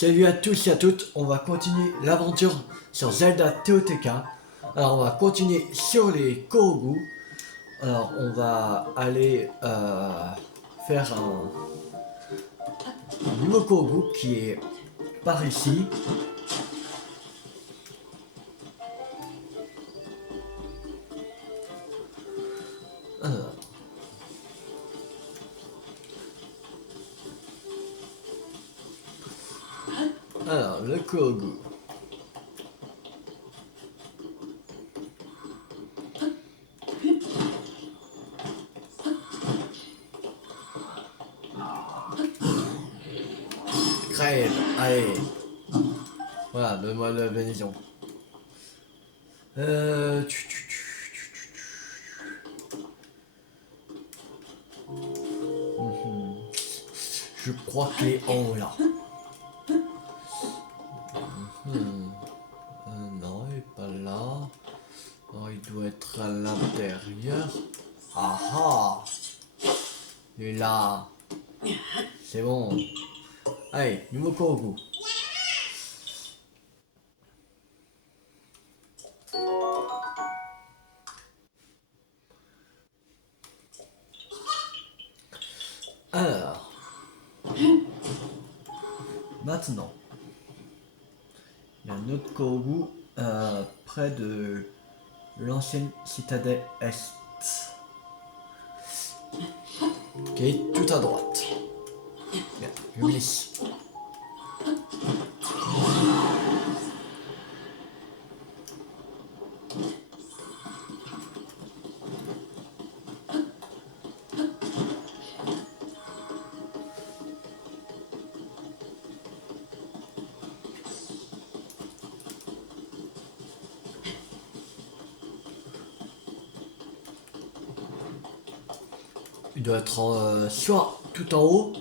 Salut à tous et à toutes, on va continuer l'aventure sur Zelda TOTK. Alors on va continuer sur les Korogu. Alors on va aller faire un nouveau Korogu qui est par ici. Alors, le Korogu. Crève, allez. Voilà, donne-moi la bénédiction. Je crois qu'il est en haut là. Non, il est pas là. Oh, il doit être à l'intérieur. Ah ah! Il est là. C'est bon. Allez, nouveau Korogu. Alors, maintenant, il y a un autre Korogu près de l'ancienne citadelle Est. Qui est tout à droite. Bien, je glisse. Il doit être soit tout en haut,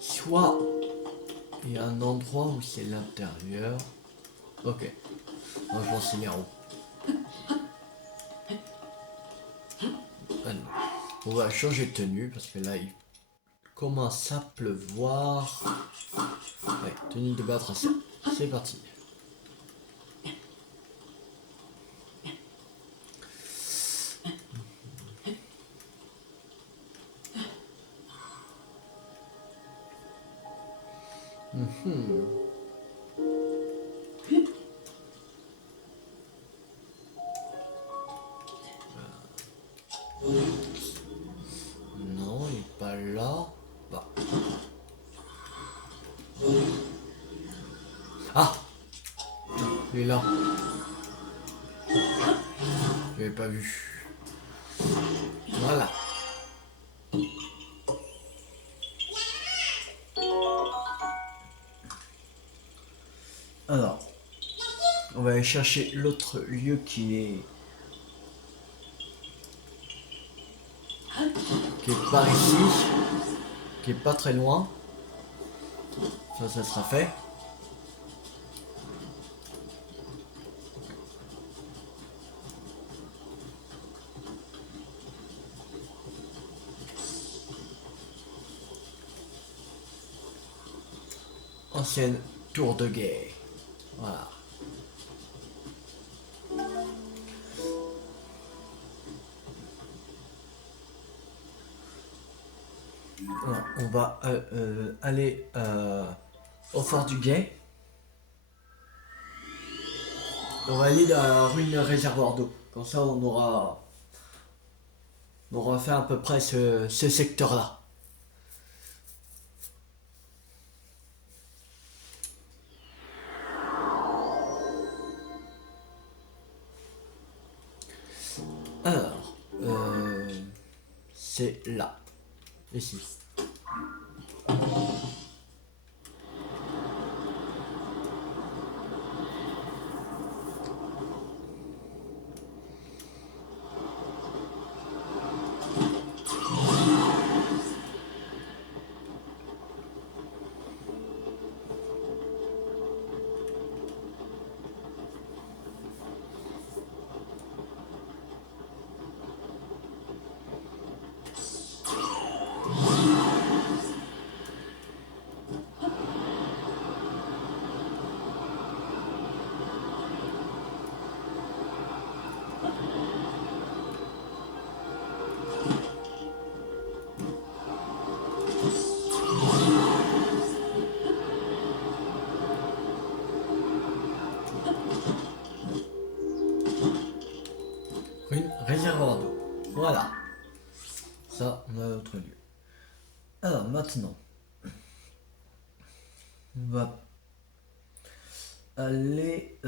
soit il y a un endroit où c'est l'intérieur. Ok, moi je pense qu'il est en haut. Alors, on va changer de tenue parce que là il commence à pleuvoir. Ouais, tenue de batracien. C'est parti. Non, il est pas là. Bah. Ah! Il est là. Je l'avais pas vu. Voilà. Alors, on va aller chercher l'autre lieu qui est par ici, qui est pas très loin. Ça sera fait. Ancienne tour de guet. Voilà. Alors, on va aller au fort du guet. On va aller dans la ruine réservoir d'eau. Comme ça, on aura fait à peu près ce secteur-là. Alors, c'est là, ici. On va aller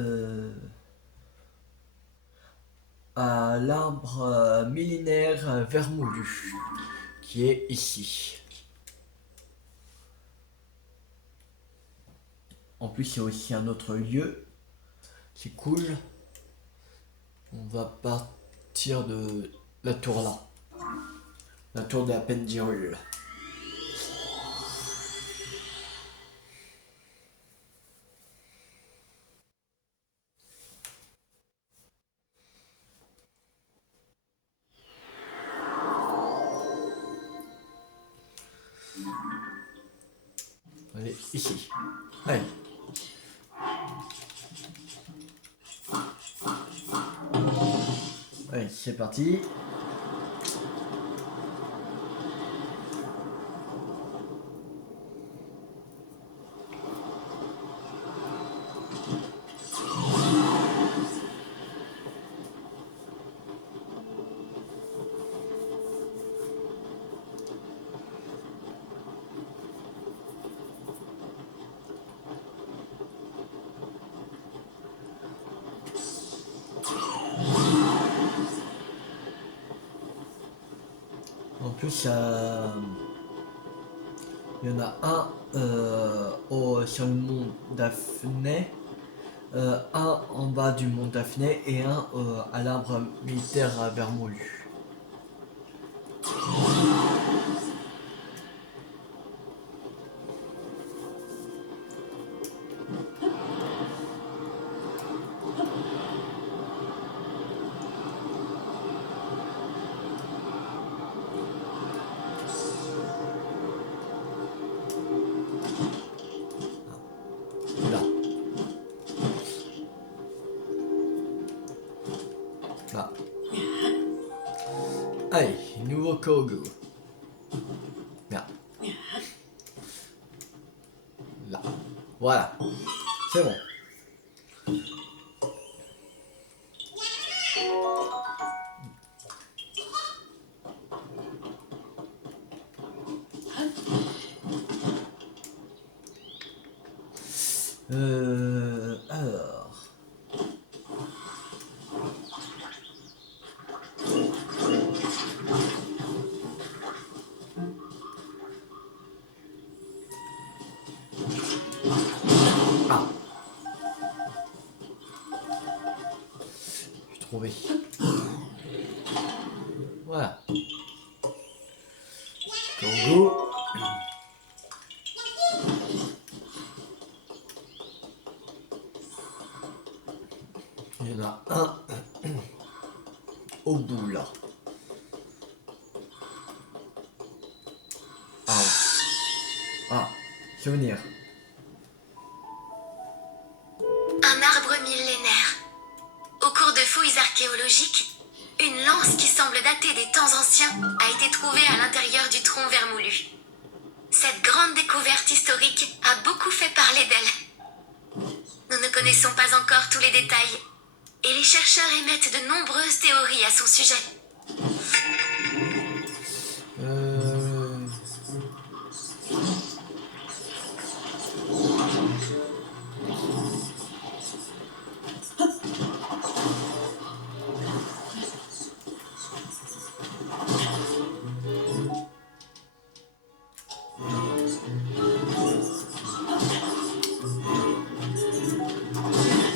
à l'arbre millénaire vermoulu qui est ici. En plus, il y a aussi un autre lieu. C'est cool. On va partir de la tour là. La tour de la Pendirule. Allez, ici. Allez. Allez, c'est parti. En plus, il y en a un sur le mont Daphné, un en bas du mont Daphné et un à l'arbre militaire à Vermoulu. Là. Là. Allez, nouveau Kogu. Là. Là. Voilà. C'est bon. Alors. Ah. J'ai trouvé. Voilà. Kogu. Il y en a un au bout là. Ah, ah, souvenir. Un arbre millénaire. Au cours de fouilles archéologiques, une lance qui semble dater des temps anciens a été trouvée à l'intérieur du tronc vermoulu. Cette grande découverte historique a beaucoup fait parler d'elle. Nous ne connaissons pas encore tous les détails, et les chercheurs émettent de nombreuses théories à son sujet.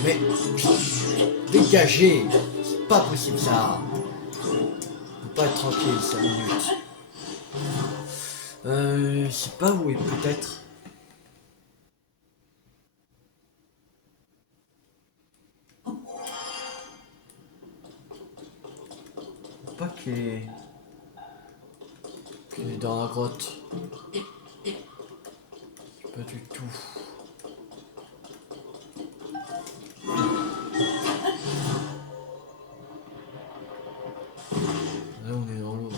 Mais dégagez, c'est pas possible ça. On peut pas être tranquille 5 minutes. Je sais pas où est peut-être. Pas qu'il est dans la grotte. Pas du tout. Là on est dans l'eau.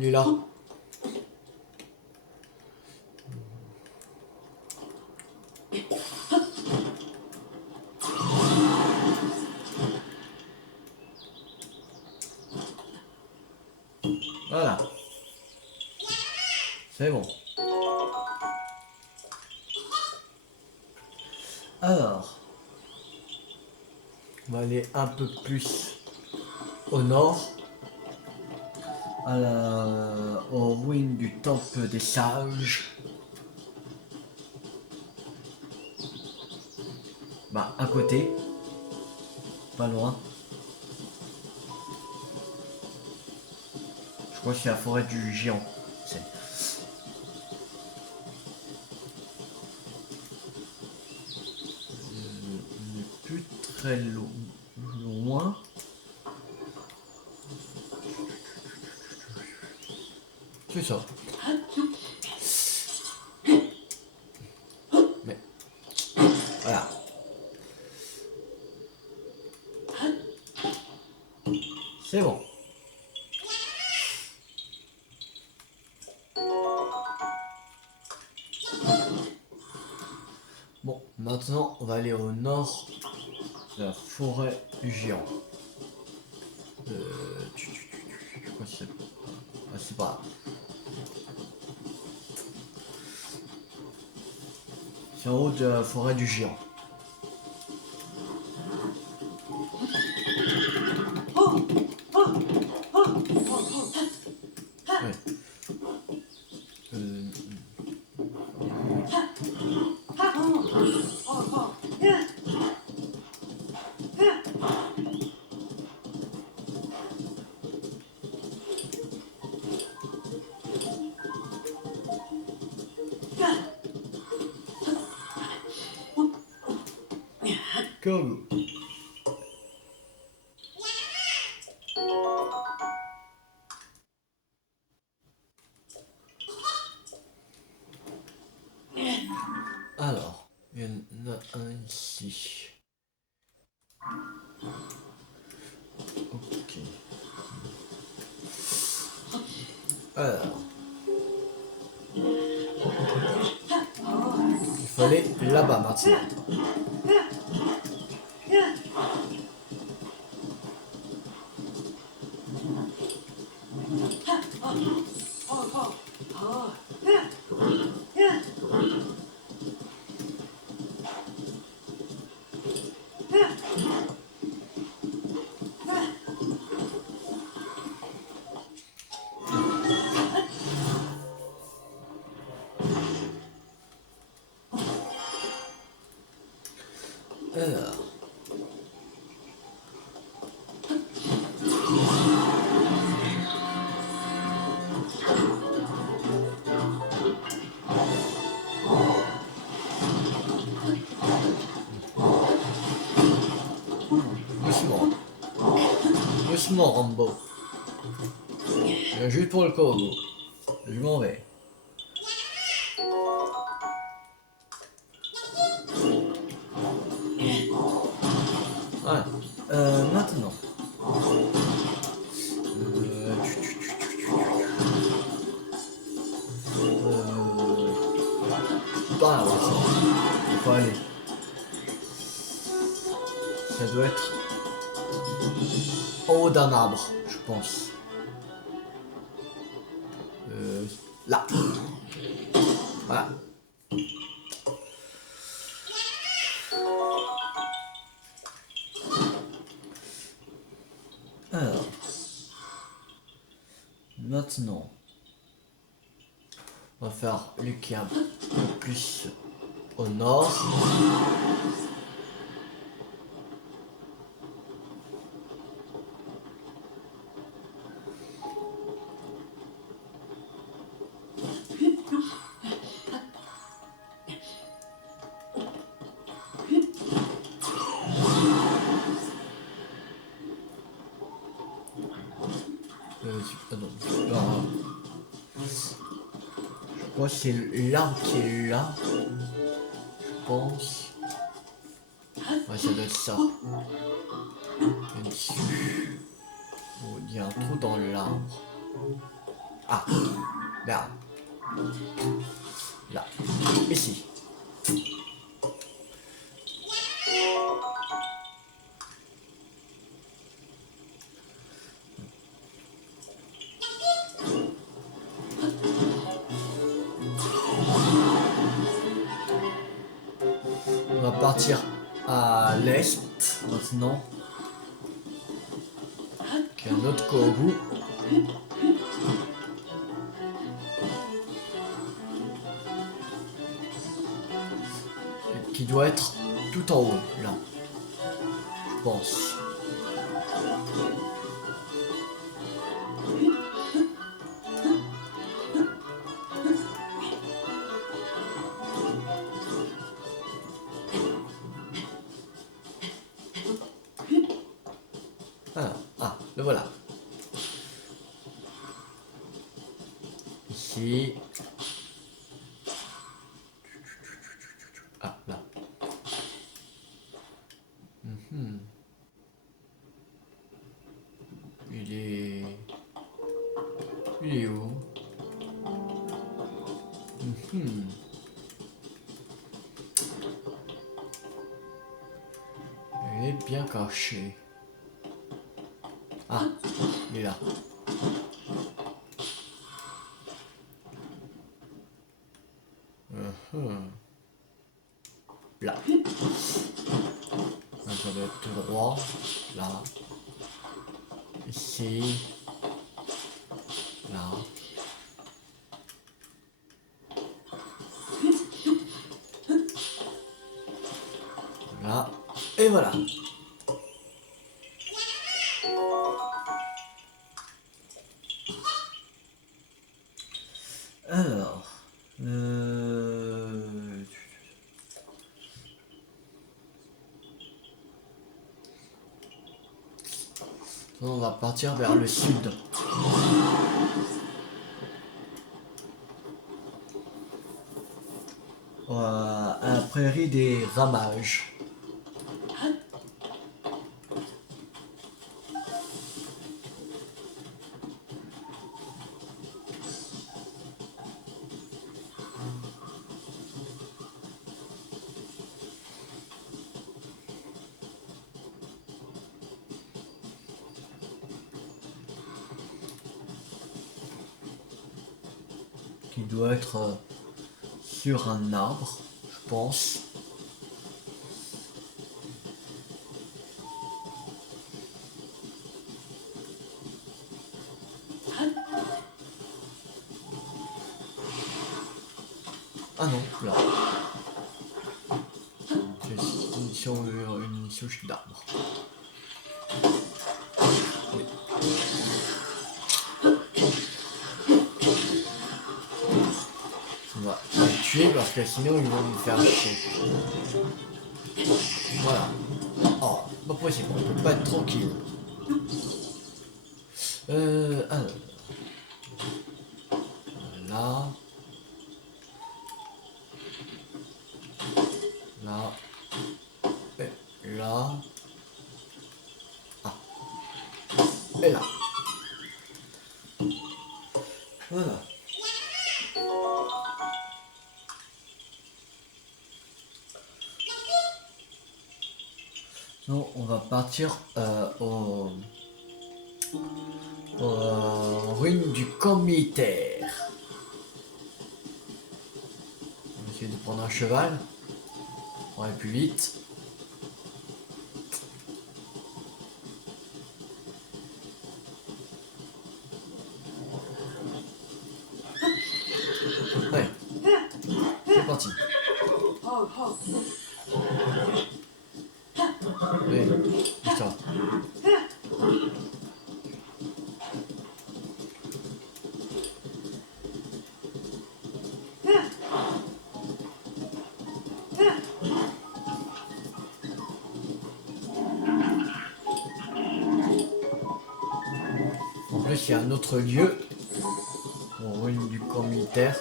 il est là. Voilà. C'est bon. Alors, on va aller un peu plus au nord, aux ruines du temple des sages. Bah, à côté, pas loin. Je crois que c'est la forêt du géant. C'est. On n'est plus très loin. C'est ça. Mais voilà. C'est bon. Bon, maintenant on va aller au nord de la forêt du géant. Je crois que c'est. Ah, c'est pas grave. C'est en haut de la forêt du géant. Ouais. Comme. Alors, il y en a un ici. Ok. Alors. Il faut aller là-bas maintenant. Alors. Doucement. Doucement, Rambo. Juste pour le Congo. Je m'en vais. Voilà. Maintenant. Par là, maintenant. Il faut aller. Ça doit être en haut d'un arbre, je pense. Là. Voilà. Alors. Maintenant. On va faire le qui est un peu plus au nord. Non. Je crois que c'est l'arbre qui est là. Je pense. Ouais, ça doit être ça. Et dessus. Oh, il y a un trou dans l'arbre. Ah, là. Là. Ici. On va partir à l'est maintenant. Il y a un autre Kogu. Qui doit être tout en haut, là. Je pense. Ah, le voilà. Ici. Ah, là. Il est... Il est où? Il est bien caché. Ah, il est là. Là. Donc, ça doit être tout droit. Là. Ici. Là. Là. Et voilà. Alors. On va partir vers le sud. À la prairie des ramages. Qui doit être sur un arbre, je pense. Ah non, là. C'est une souche d'arbre. Oui. On va les tuer parce que sinon ils vont nous faire chier. Voilà. Oh, pas possible, on peut pas être tranquille. Alors. Là. Là. Et là. Ah. Et là. Voilà. Non, on va partir aux ruines du camp militaire. On va essayer de prendre un cheval pour aller plus vite. Ouais, c'est parti. Oui, ça. En plus, il y a un autre lieu, aux ruines du camp militaire.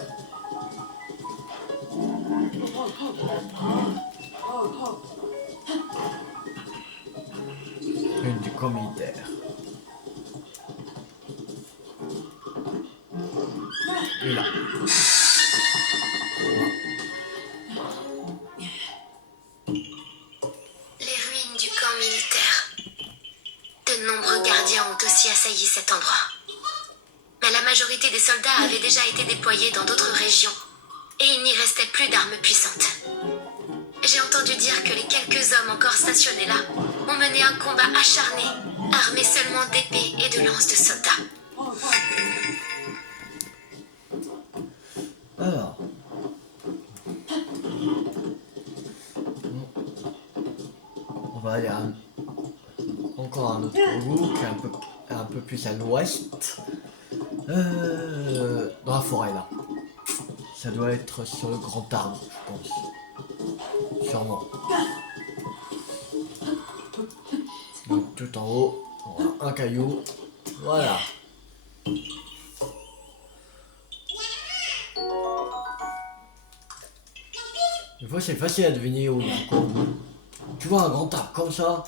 Ruines du camp militaire. Il est là. Les ruines du camp militaire. De nombreux gardiens ont aussi assailli cet endroit. Mais la majorité des soldats avaient déjà été déployés dans d'autres régions, et il n'y restait plus d'armes puissantes. J'ai entendu dire que les quelques hommes encore stationnés là ont mené un combat acharné, armés seulement d'épées et de lances de soldats. Alors. On va aller à encore un autre bout qui est un peu plus à l'ouest. Dans la forêt là. Ça doit être sur le grand arbre, je pense. Sûrement. Donc tout en haut, on a un caillou. Voilà. Des fois c'est facile à deviner où il y a un corbeau. Tu vois un grand arbre comme ça,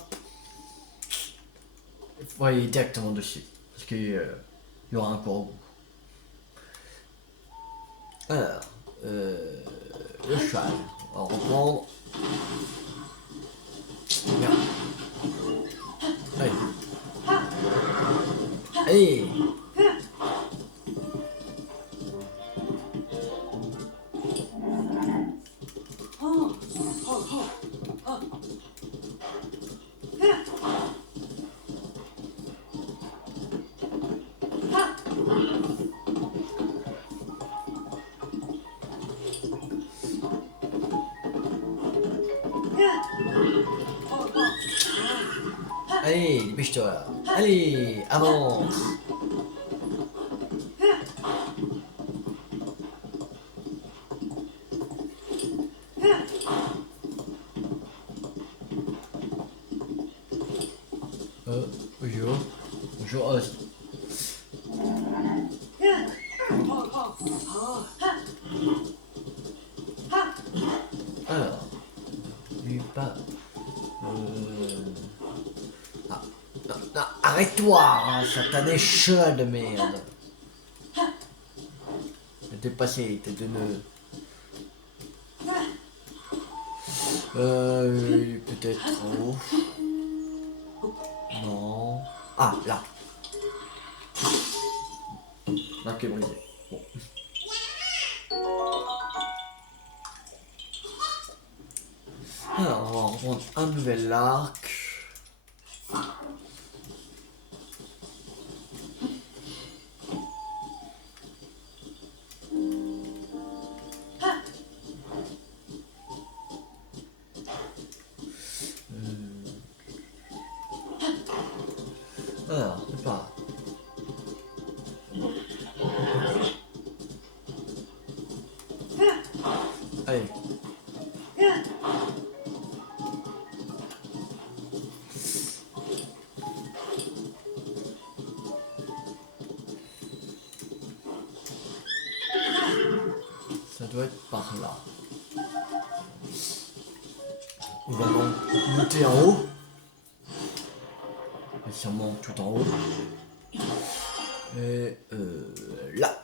il faut aller directement dessus. Parce qu'il y aura un corbeau. Alors, le cheval, on va reprendre. Bien. Allez. Allez. Allez, dépêche-toi. Allez, avance. Bonjour. Bonjour. Alors, lui pas. Ah, non, non, arrête-toi, hein, satané cheval de merde. T'es passé, t'es de nœuds. Peut-être en haut. Non. Ah, là. L'arc est brisé. Bon. Alors, on va reprendre un nouvel arc. Alors, c'est pas. Allez. Ça doit être par là. On va monter en haut. Et si on monte tout en haut. Et là.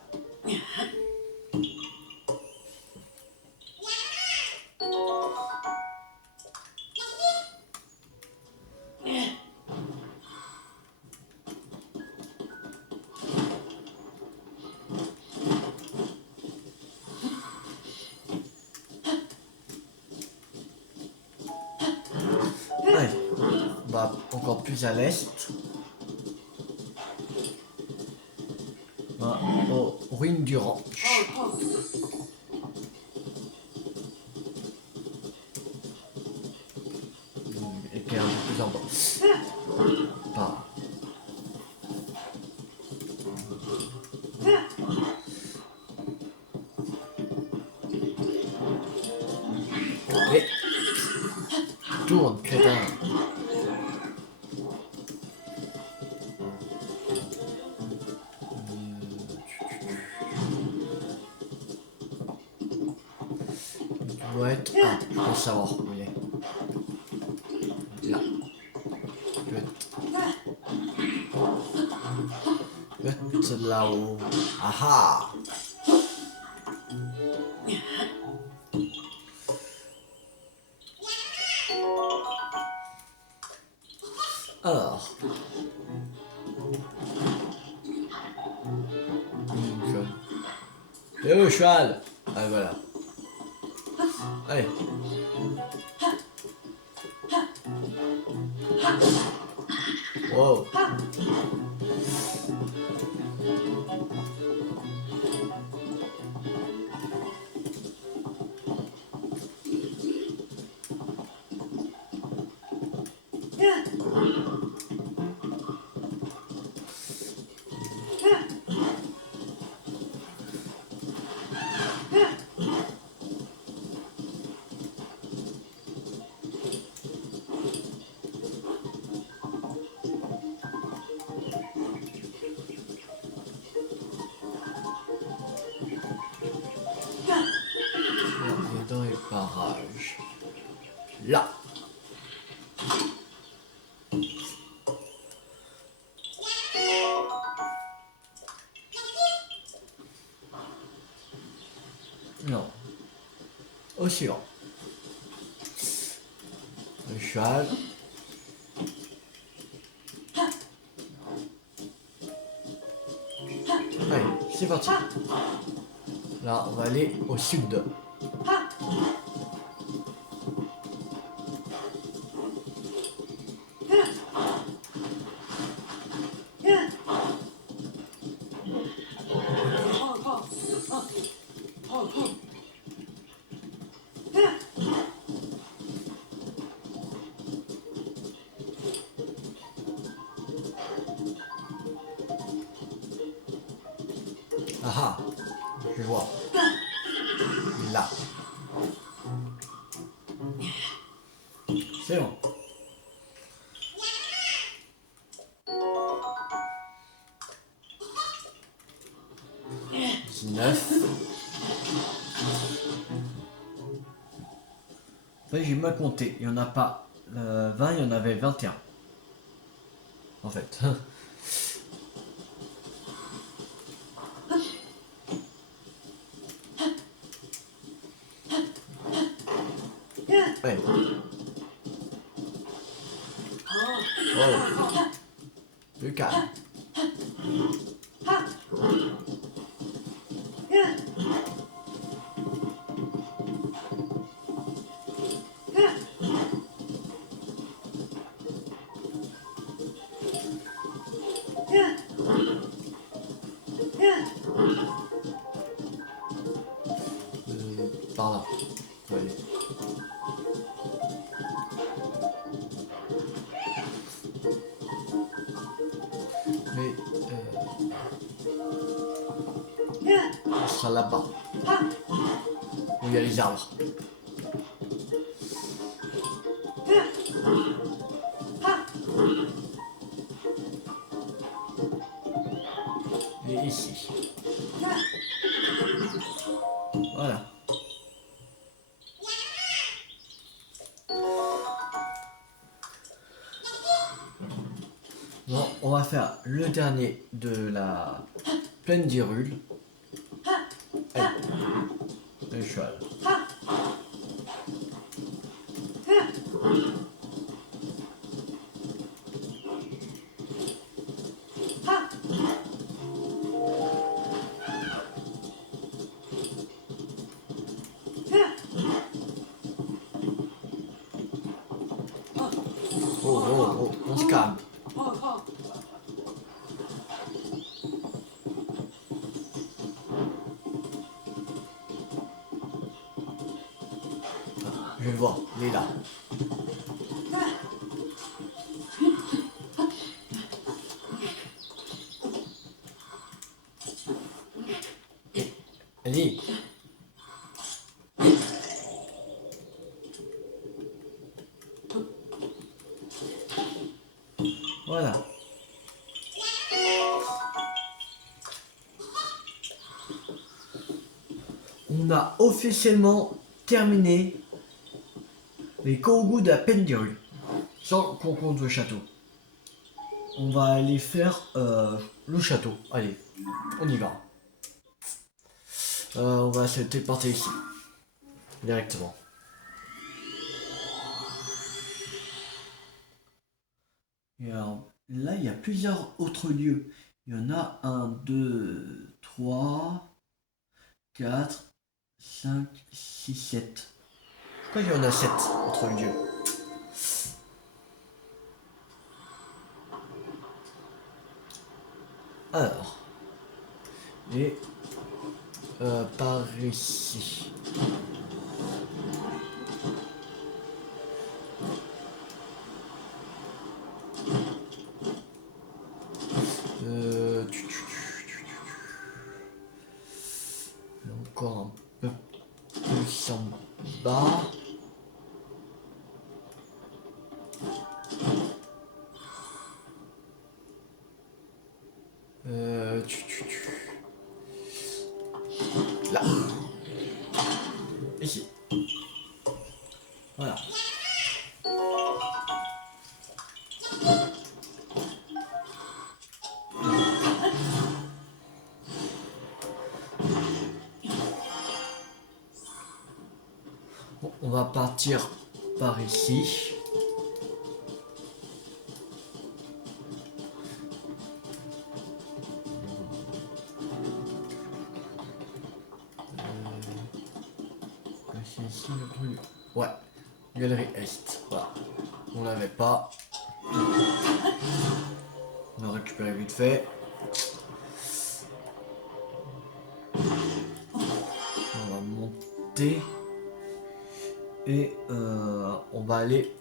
Allez, on va encore plus à l'est. Voilà, aux ruines du ranch. Et qui est un peu plus en bas. Pas. Et tourne, crétin. Il doit être. Ah, je pense savoir où il est. Là. Peut être là-haut. Ah ah! Et où, cheval? Ah, voilà. Allez. Wow. On est dans les parages. Là. Non. Au suivant. Le cheval. Allez, c'est parti. Là, on va aller au sud. Ah ah, je vois. Là. C'est bon. Neuf. En fait, j'ai mal compté. Il n'y en a pas 20, il y en avait 21. En fait. Ouais. Oh. Du calme. Par là. Faut aller. Mais on sera là-bas. Où il y a les arbres. Et ici. Voilà. Bon, on va faire le dernier de la plaine d'Hyrule. Allez, le cheval. Oh, oh, oh, on se calme. Je le vois, il est là. Allez. Voilà. On a officiellement terminé les Kogu de la peine d'Hyrule. Sans concours de château. On va aller faire le château. Allez, on y va. On va se téléporter ici. Directement. Et alors, là, il y a plusieurs autres lieux. Il y en a 1, 2, 3, 4, 5, 6, 7. Je crois qu'il y en a 7 entre le dieu. Alors. Et par ici. Encore un peu plus en bas. Là. Ici. Voilà. Bon, on va partir par ici. C'est ici le truc. Ouais. Galerie Est. Voilà. On l'avait pas. On a récupéré vite fait. On va monter. Et on va aller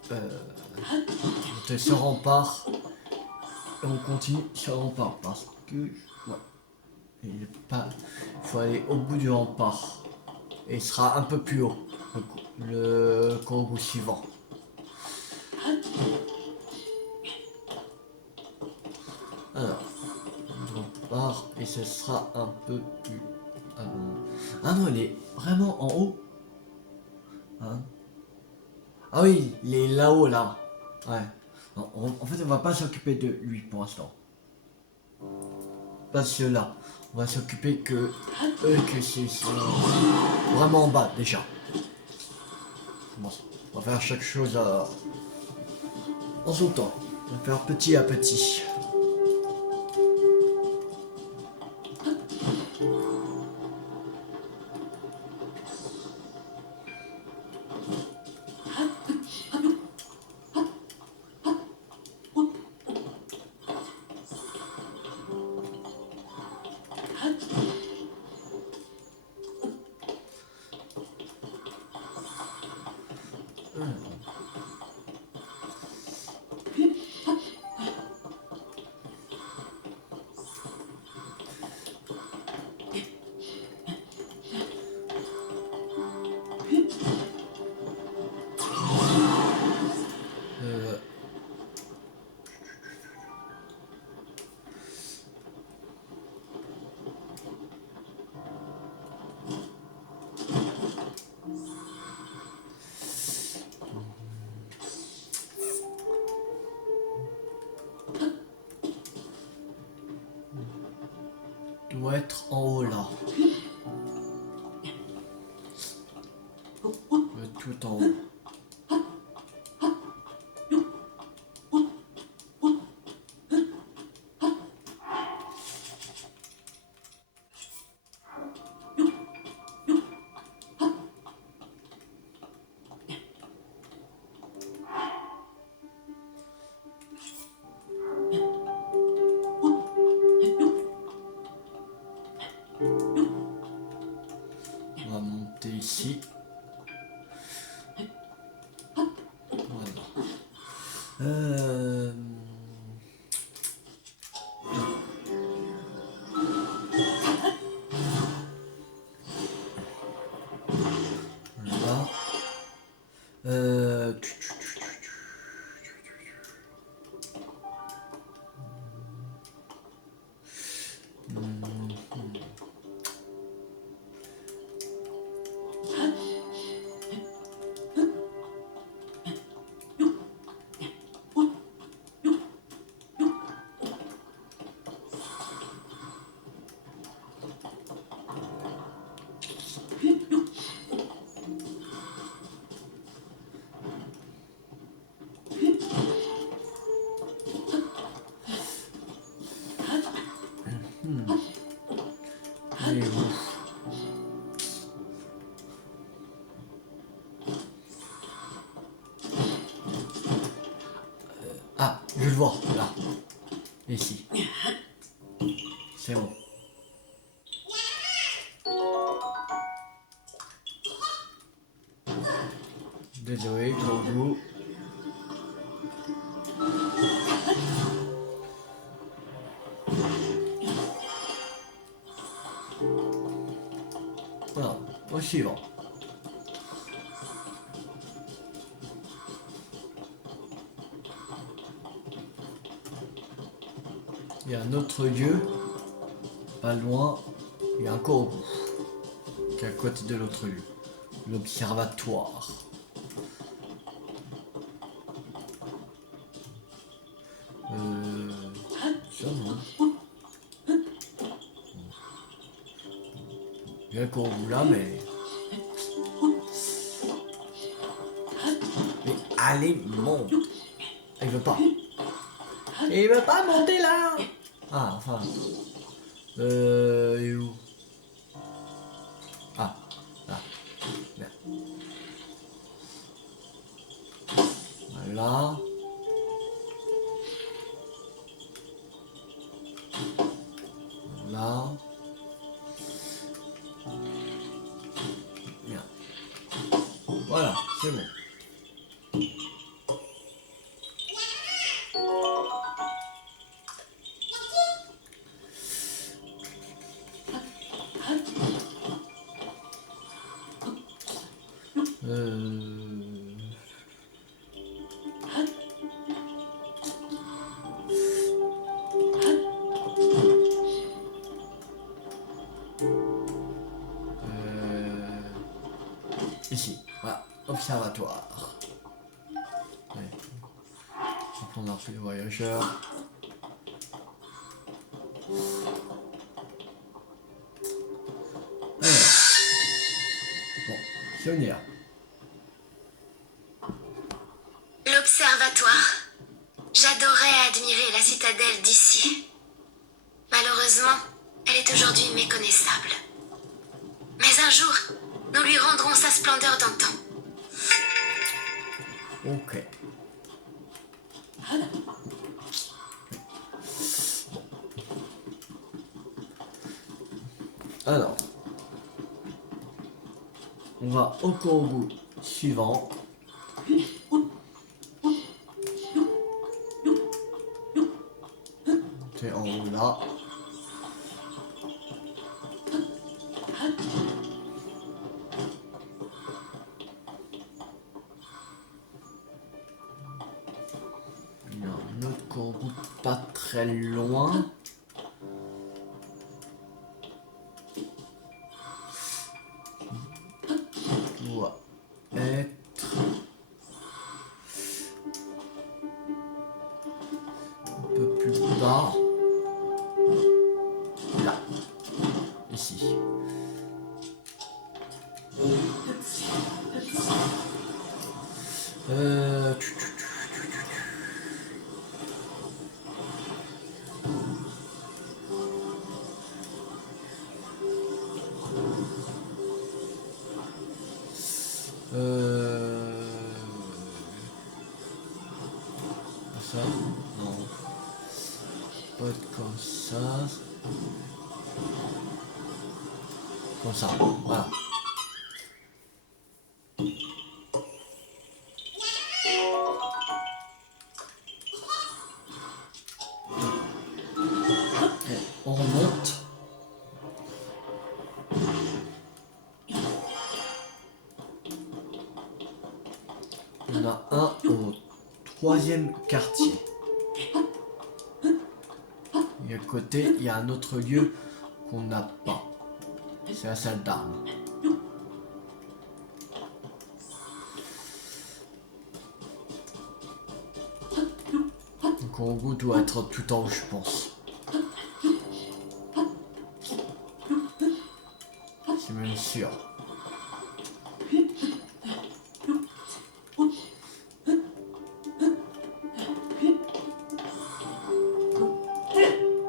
monter ce rempart. Et on continue sur le rempart. Parce que... Ouais. Il faut aller au bout du rempart. Et il sera un peu plus haut. Le Kourou suivant. Alors, on part et ce sera un peu plus... Ah non, il est vraiment en haut. Hein? Ah oui, il est là-haut, là. Ouais. Non, en fait, on va pas s'occuper de lui pour l'instant. Pas ceux-là. On va s'occuper que eux que c'est vraiment en bas déjà. Bon, on va faire chaque chose en son temps. On va faire petit à petit. Doit être en haut là. Tout en haut. On va monter ici. Voilà. Là. Je le vois, là. Ici. C'est bon. Désolé, Gogo. Alors, au suivant. Il y a un autre lieu, pas loin, il y a un corbeau qui est à côté de l'autre lieu, l'observatoire. Ça non. Il y a un corbeau là, mais allez, monte. Il veut pas. Il veut pas monter là. Ah, enfin. Il est où? Ah, là. Merde. Voilà. Là. Merde. Voilà, c'est bon. Ici, voilà, observatoire. Ouais. On va prendre un peu de voyageurs. Alors. Bon, c'est on y est là. L'observatoire. J'adorais admirer la citadelle d'ici. Malheureusement, elle est aujourd'hui méconnaissable. Mais un jour, nous lui rendrons sa splendeur d'antan. Ok. Alors, on va au corbeau suivant. C'est en haut là. Il y a un autre corbeau pas très loin. Doit être un peu plus bas. Là. Ici. Euh... Ça, non. Pas comme ça. Comme ça, voilà. Et on remonte. Il y en a un au 3e quartier. Et à côté, il y a un autre lieu qu'on n'a pas. C'est la salle d'armes. Le corbeau doit être tout en haut, je pense. C'est même sûr.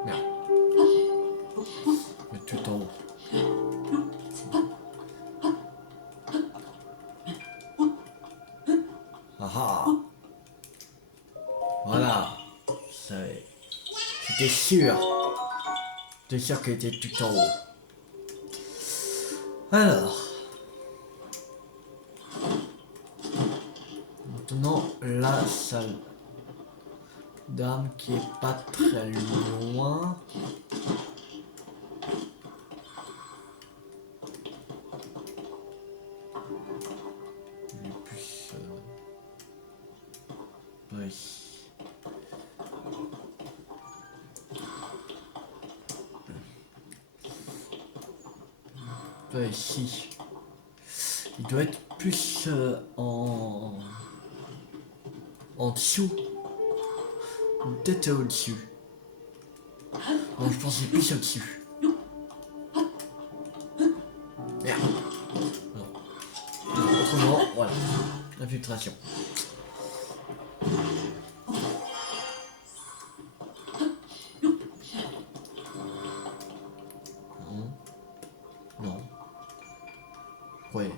Merde. Mais tout en haut. Ah ah. Voilà. J'étais sûr. J'étais sûr qu'elle était tout en haut. Alors. Maintenant, la salle d'armes qui est pas très loin. Il est plus... oui. Pas ici. Il doit être plus en dessous. Ou peut-être au-dessus. Non, je pensais plus au-dessus. Merde. Non. Autrement, voilà. Infiltration. Non. Non. Ouais.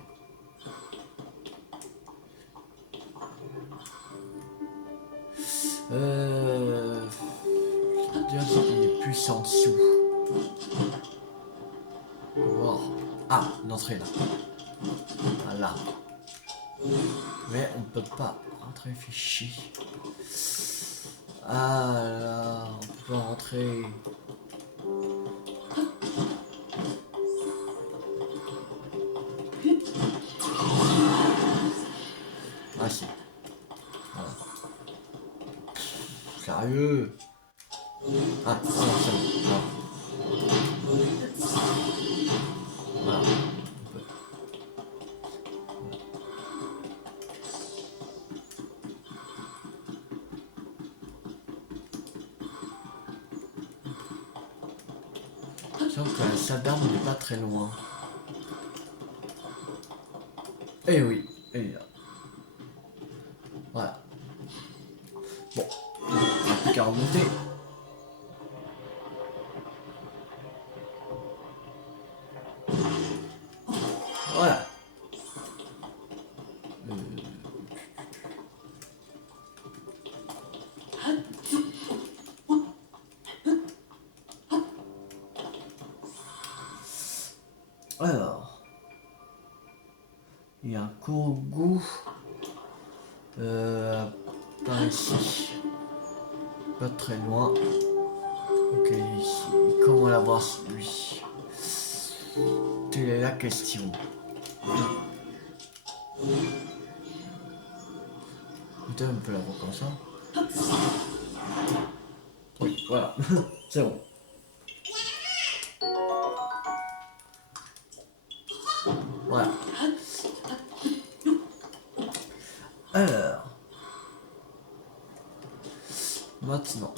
Je veux dire qu'il est plus en dessous. On va voir. Ah, l'entrée là. Voilà. Mais on peut pas rentrer, fichier. Ah là, on peut pas rentrer. Ah si. Voilà. Sérieux. Ah, c'est bon. Voilà. Voilà. On peut. Sauf que la salle d'armes n'est pas très loin. Eh oui, et là. Voilà. Bon, on n'a plus qu'à remonter. Voilà. Alors, il y a un Kourou par ici, pas très loin. Ok, ici. Comment l'avoir lui? Telle est la question. Putain, on peut l'avoir comme ça. Oui, voilà, c'est bon. Voilà. Alors, maintenant,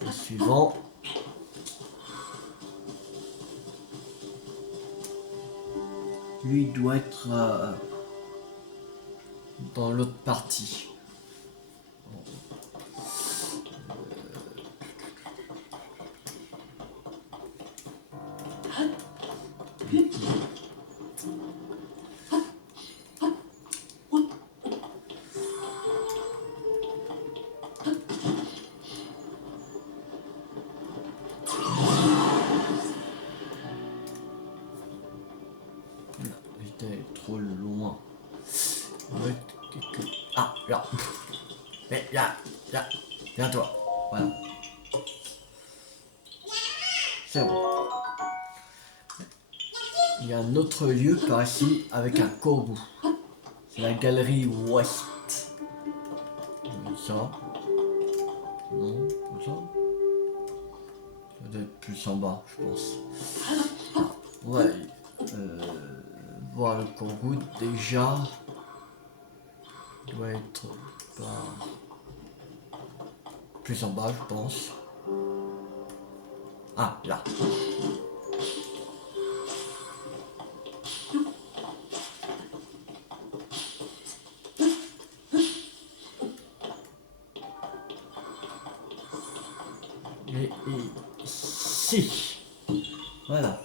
le suivant. Lui doit être dans l'autre partie. J'étais trop loin. Ah, là. Mais là, viens toi. Voilà. C'est bon. Il y a un autre lieu par ici avec un corbeau. C'est la galerie ouest. Ça. Non, comme ça. Ça doit être plus en bas, je pense. Ouais. Voir le corbeau déjà. Il doit être par... plus en bas, je pense. Ah, là. Et ici. Voilà.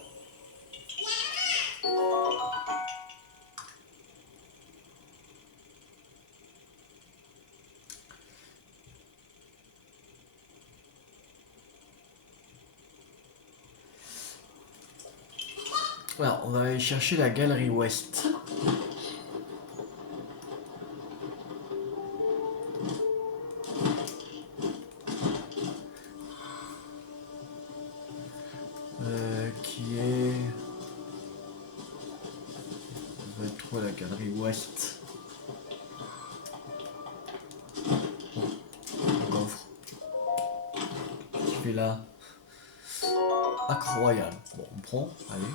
Alors, on va aller chercher la galerie ouest. Qui est... On va trouver la galerie ouest. Un coffre. Je vais là. Incroyable. Bon, on prend, allez.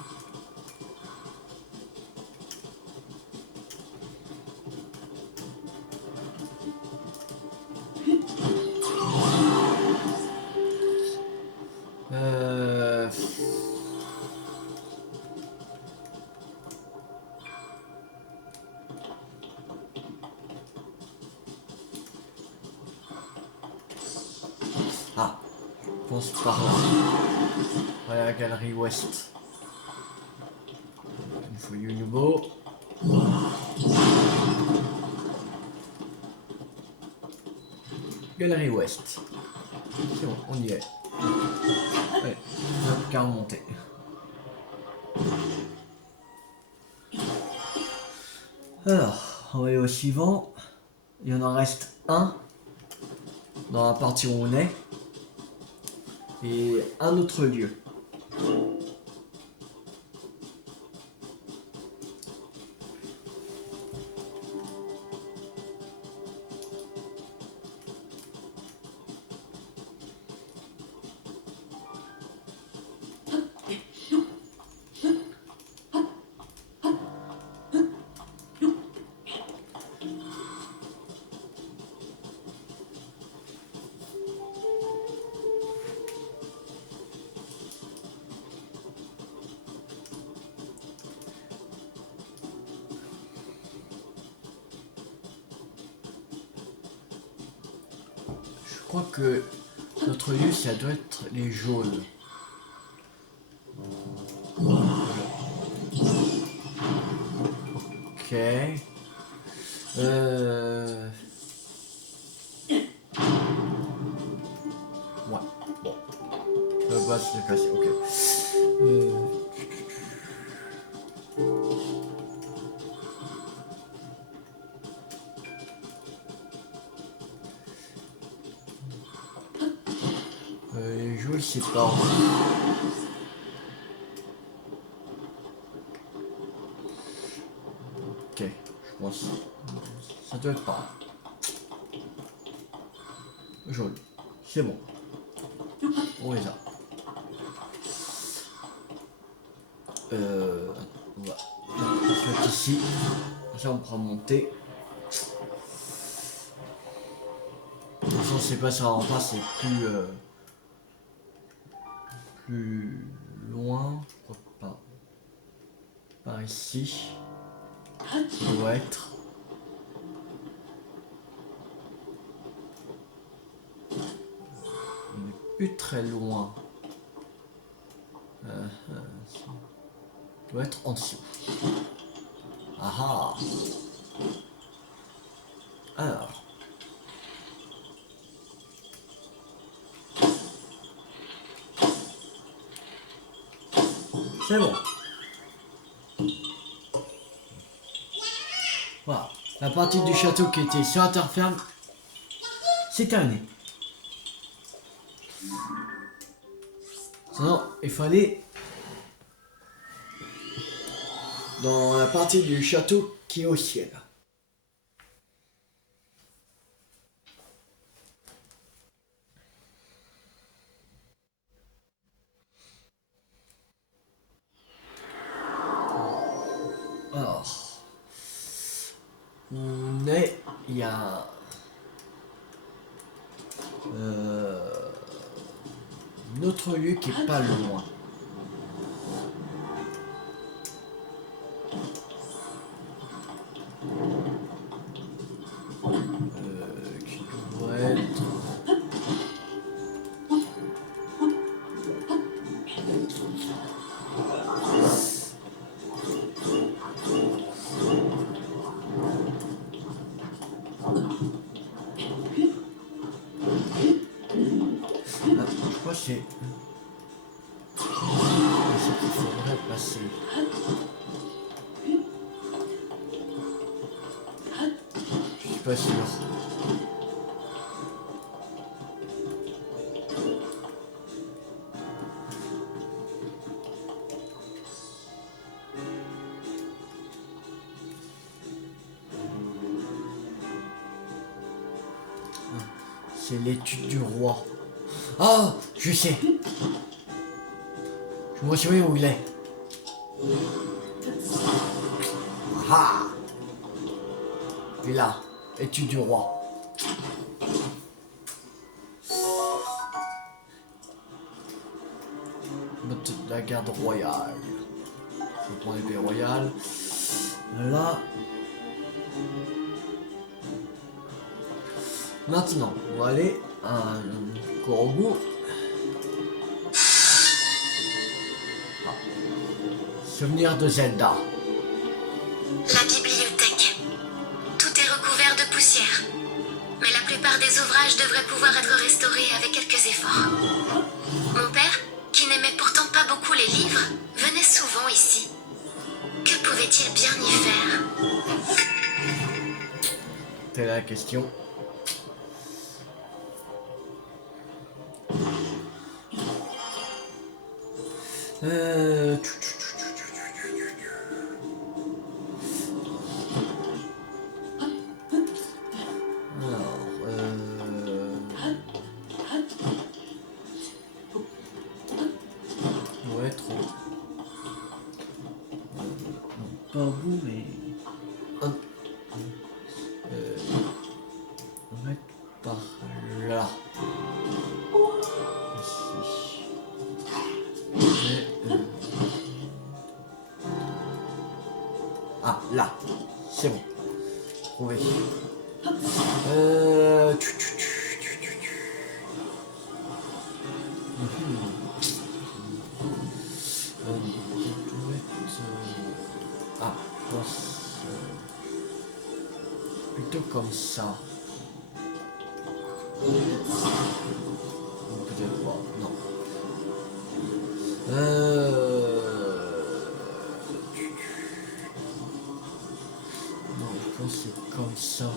Ah, je pense par là. Voilà la galerie ouest. Il faut du nouveau. Galerie ouest. C'est bon, on y est. Allez, on n'a plus qu'à remonter. Alors, on va aller au suivant. Il y en en reste un dans la partie où on est. Et un autre lieu. Je crois que notre lieu, ça doit être les jaunes. Ok. Ouais, bon. Bah, c'est cassé, ok. Les jaunes, c'est pas... Ok, je pense. Ça doit être pas. Jaune. C'est bon. On les a. On va se mettre ici. Ça, on pourra monter. De toute façon, c'est pas ça en bas, c'est plus loin. Je crois pas. Par ici. Ça doit être. On n'est plus très loin. Ça doit être en dessous. Ah ah. Alors. C'est bon. Voilà. La partie du château qui était sur la terre ferme, c'est terminé. Sinon, il fallait dans la partie du château qui est au ciel. Alors, on est, il y a notre lieu qui est pas loin. Qui doit être... Ah, je crois que c'est... qu'il faudrait passer passer. Je suis pas sûr. C'est l'étude du roi. Ah, je sais. Je me souviens où il est. Ah, il est là, étude du roi. Note de la garde royale. Je prends l'épée royale. Là. Maintenant, on va aller à un Korogu. Ah. Souvenir de Zelda. La bibliothèque. Tout est recouvert de poussière. Mais la plupart des ouvrages devraient pouvoir être restaurés avec quelques efforts. Mon père, qui n'aimait pourtant pas beaucoup les livres, venait souvent ici. Que pouvait-il bien y faire? C'est la question. Euh... Ouais, trop. Non, pas vous, mais... On va mettre par là. Ici. Et, Ah, là. C'est bon. Trouvé. Ah, je pense plutôt comme ça. Ou peut-être pas, non. Non, je pense que c'est comme ça.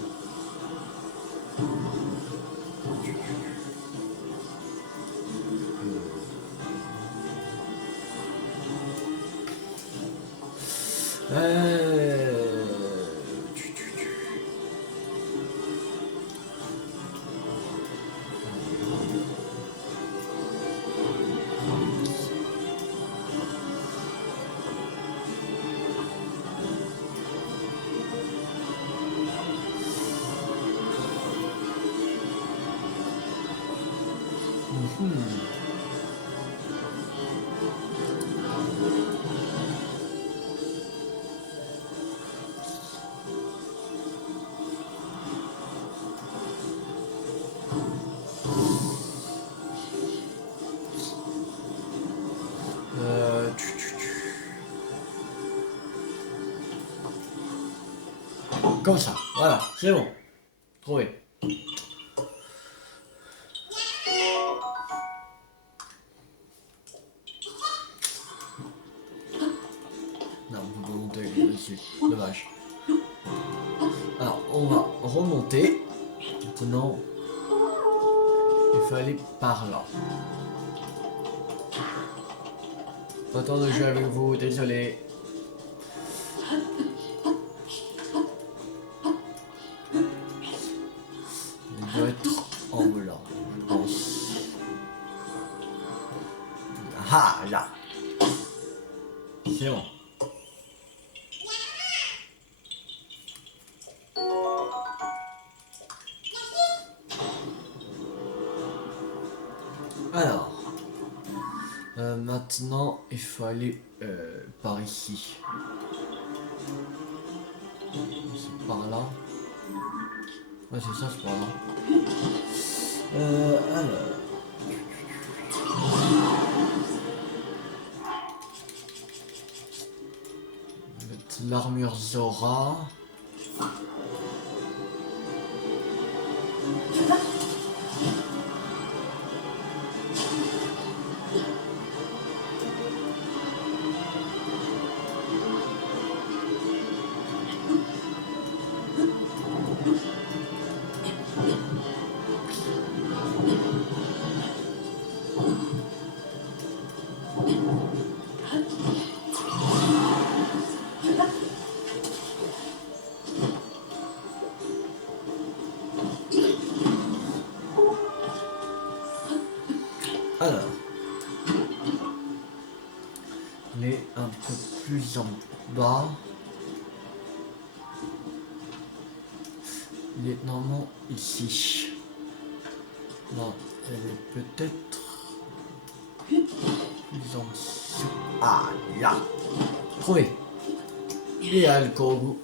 Comme ça, voilà, c'est bon. Trouvé. Non, on peut pas monter dessus. Dommage. Alors, on va remonter. Maintenant, il faut aller par là. Pas temps de jouer avec vous, désolé. Il doit être en haut là, je pense. Ah, là. C'est bon. Alors, maintenant, il faut aller par ici. C'est par là. Ouais, c'est ça, c'est par là. Alors. Mettre l'armure Zora. plus en bas. Il est normalement ici. Non, elle est peut-être plus en dessous. Ah, là. Trouvé. Et là, le Korogu.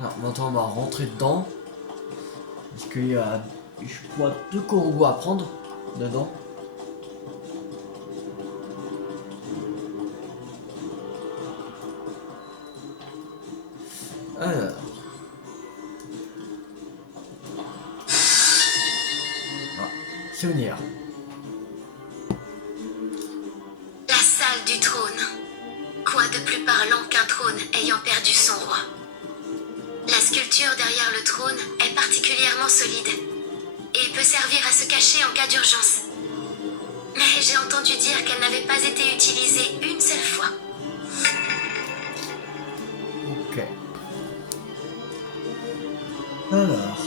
Alors, maintenant on va rentrer dedans. Parce qu'il y a, je vois 2 Korogu à prendre dedans. Alors. Ah, souvenir. La salle du trône. Quoi de plus parlant qu'un trône ayant perdu son roi? La sculpture derrière le trône est particulièrement solide et peut servir à se cacher en cas d'urgence. Mais j'ai entendu dire qu'elle n'avait pas été utilisée une seule fois. Ok. Alors.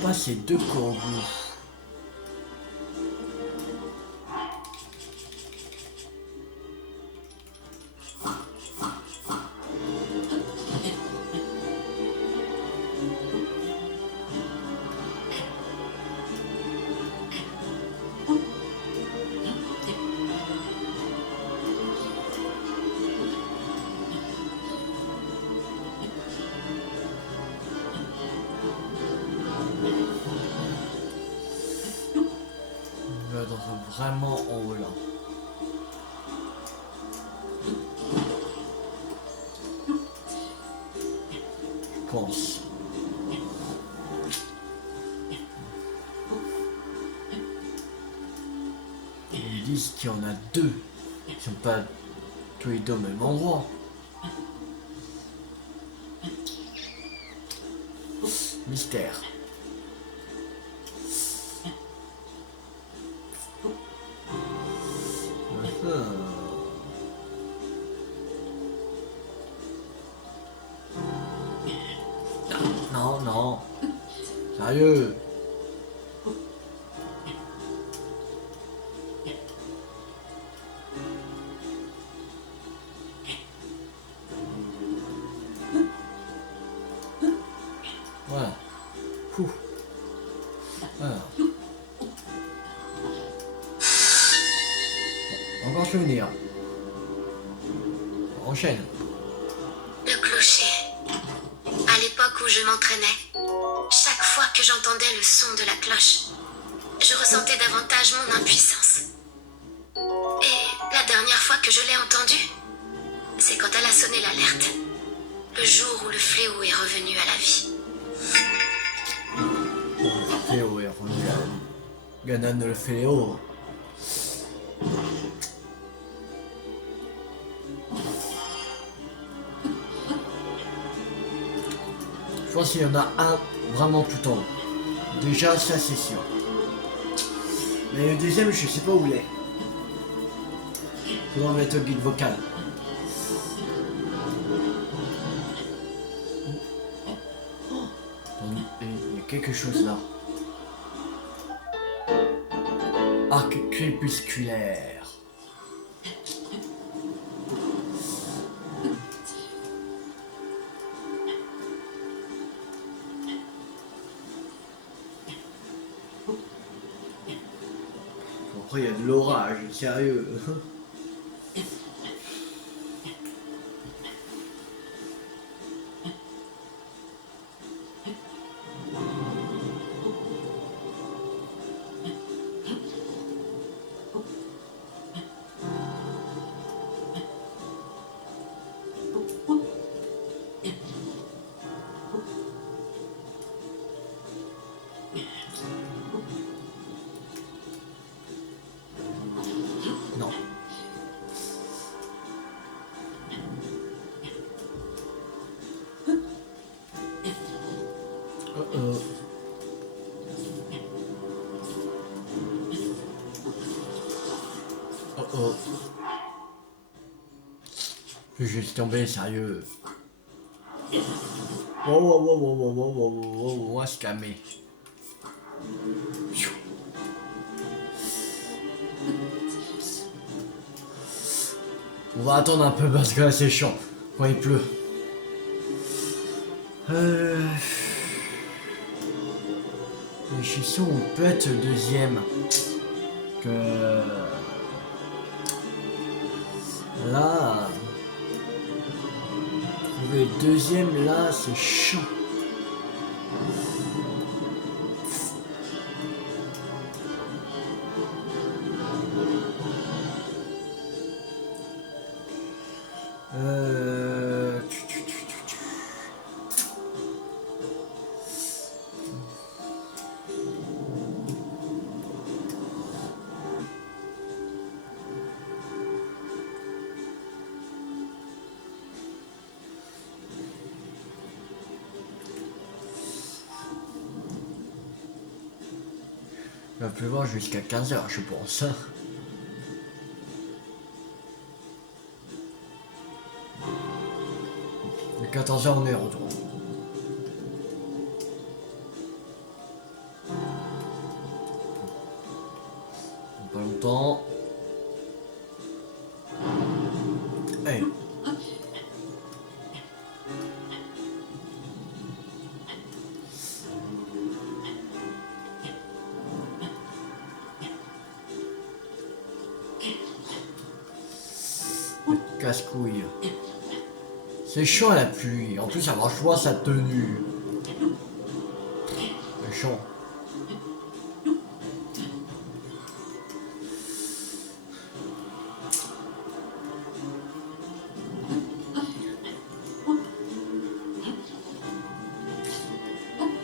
Pas ces 2 Korogu. Vraiment en haut là. Je pense. Ils disent qu'il y en a 2. Ils sont pas tous les deux au même endroit. Mystère. Non, non. Sérieux. Voilà. Pouf. Voilà. Encore souvenir. Enchaîne. Le clocher. À l'époque où je m'entraînais, chaque fois que j'entendais le son de la cloche, je ressentais davantage mon impuissance. Et la dernière fois que je l'ai entendue, c'est quand elle a sonné l'alerte. Le jour où le fléau est revenu à la vie. Théo est revenu à la vie. Ganon le fléau. Je pense qu'il y en a un vraiment tout en haut. Déjà, ça c'est sûr. Mais le deuxième, je sais pas où il est. Faudra mettre au guide vocal. Il y a quelque chose là. Arc crépusculaire. Après, il y a de l'orage, sérieux. Non. Oh. Je vais juste tomber, sérieux. On va se calmer. On va attendre un peu parce que là c'est chiant quand il pleut. Je suis sûr on peut être deuxième. Que là, trouver deuxième là c'est chiant. Il va pleuvoir jusqu'à 15h, je pense. À 14h, on est en retour. Pas longtemps. Hey. Casse-couille. C'est chaud la pluie. En plus, ça marche pas sa tenue. C'est chaud.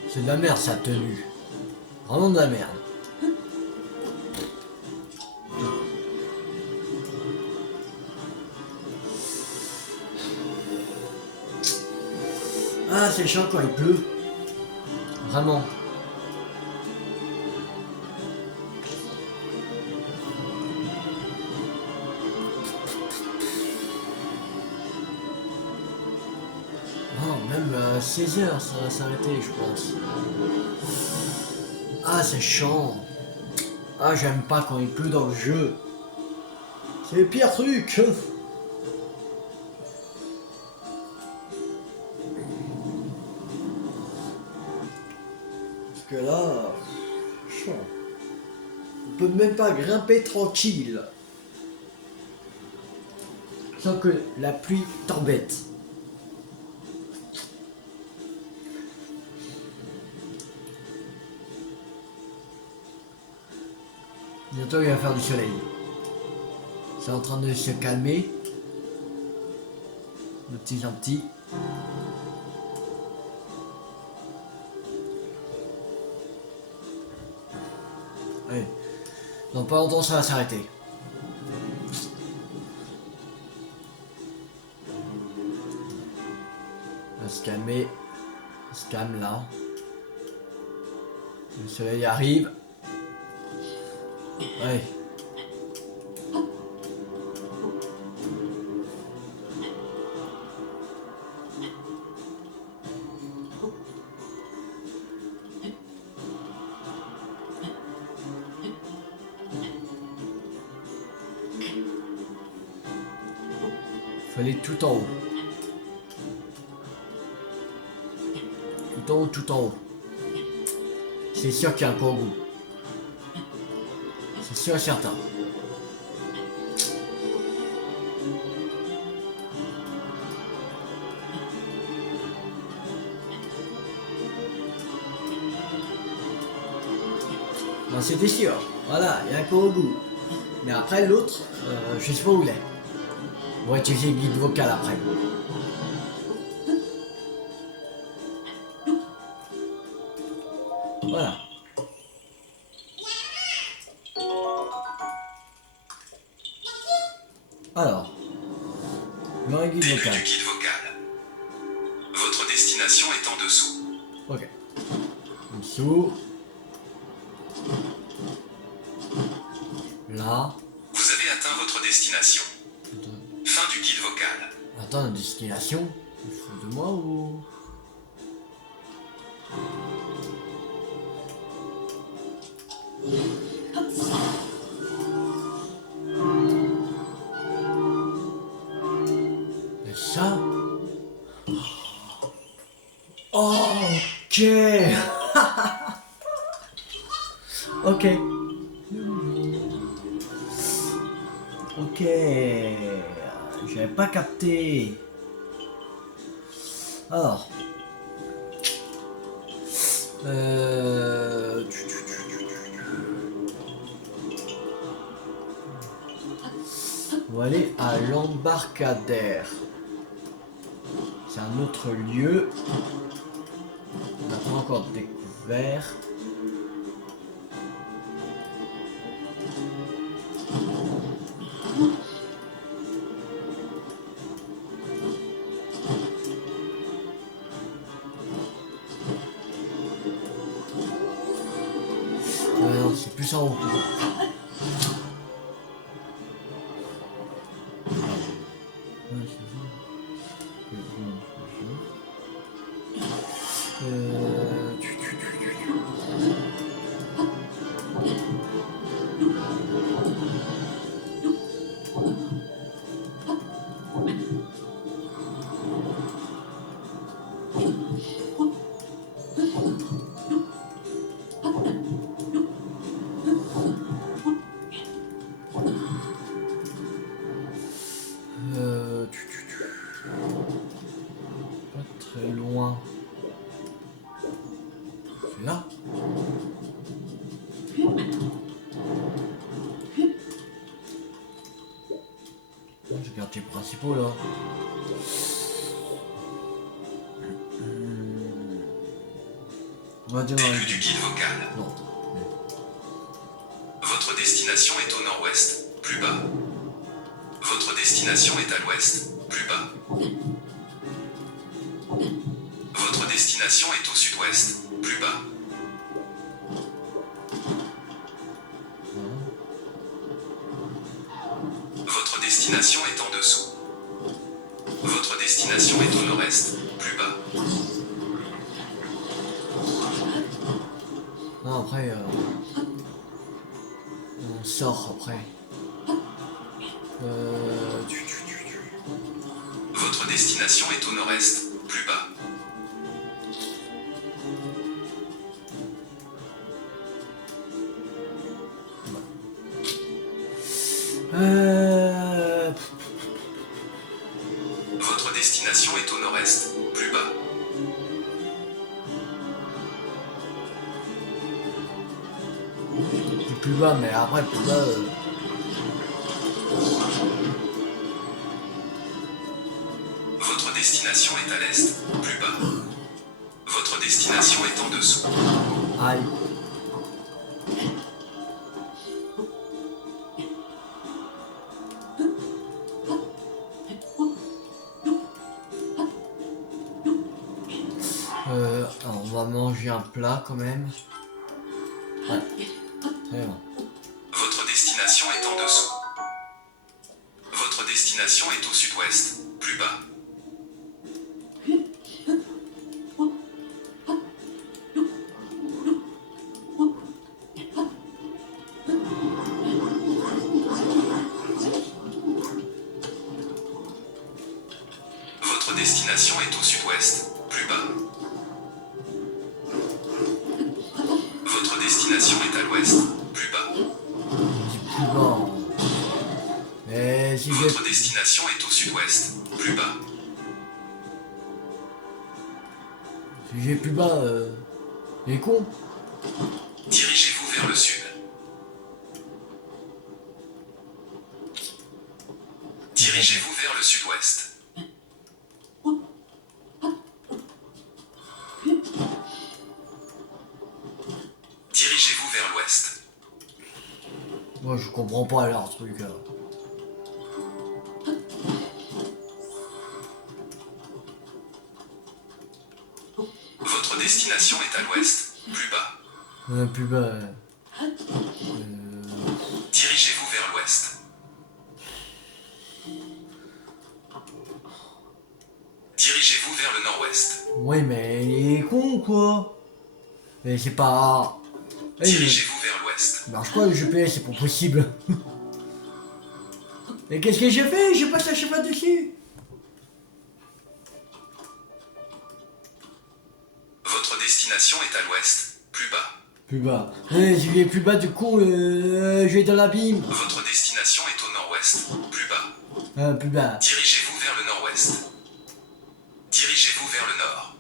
C'est de la merde sa tenue. Vraiment de la merde. Ah, c'est chiant quand il pleut. Vraiment. Non, même à 16h, ça va s'arrêter, je pense. Ah, c'est chiant. Ah, j'aime pas quand il pleut dans le jeu. C'est le pire truc. Parce que là, chiant. On peut même pas grimper tranquille. Sans que la pluie t'embête. Bientôt il va faire du soleil. C'est en train de se calmer. De petit en petit. Allez. Dans pas longtemps, ça va s'arrêter. On va se calmer. On se calme là. Le soleil arrive. Allez. Faut aller tout en haut. Tout en haut, tout en haut. C'est sûr qu'il y a un Kogu. C'est sûr et certain. Ben, c'était sûr. Voilà, il y a un Kogu. Mais après l'autre, je sais pas où il est. On va utiliser le guide vocal après. Voilà. Alors, le guide Début vocal. du guide vocal. Votre destination est en dessous. Ok. En dessous. Là. Vous avez atteint votre destination. Fin du guide vocal. Attends, la destination. Il faut de moi ou... Et ça. Oh, ok. Ok. Ok. J'avais pas capté. Alors. On va aller à l'embarcadère. C'est un autre lieu. On n'a pas encore découvert. Non, c'est plus en haut. Pas très loin. C'est là. Je garde les principaux là. On va dire dans Début du guide vocal. Non. Votre destination est au nord-ouest, plus bas. Votre destination est à l'ouest, plus bas. Votre destination est au sud-ouest, plus bas. Votre destination est en dessous. Votre destination est au nord-est, plus bas. Non, après, on sort après. Votre destination est au nord-est, plus bas. Votre destination est au nord-est, plus bas. C'est plus bas, mais après, plus bas. Votre destination est à l'est, plus bas. Votre destination est en dessous. Aïe. va manger un plat quand même. Ouais. Très bien. Votre destination est en dessous. Votre destination est au sud-ouest, plus bas. Votre destination est au sud-ouest, plus bas. Votre destination est à l'ouest, plus bas. C'est plus bas. Mais si j'ai... Votre destination est au sud-ouest, plus bas. Si j'ai plus bas, il est con. Dirigez-vous vers le sud. Dirigez-vous vers le sud-ouest. Dirigez-vous vers l'ouest. Moi je comprends pas leur truc. Votre destination est à l'ouest, plus bas. Plus bas. Dirigez-vous vers l'ouest. Dirigez-vous vers le nord-ouest. Oui mais il est con quoi. Mais c'est pas... Eh, Dirigez-vous vers l'ouest. marche pas le GPS, c'est pas possible. Mais qu'est-ce que j'ai fait? J'ai passé à cheval dessus. Votre destination est à l'ouest, plus bas. Plus bas. Si j'ai plus bas du coup, je vais dans l'abîme. Votre destination est au nord-ouest, plus bas. Plus bas. Dirigez-vous vers le nord-ouest. Dirigez-vous vers le nord.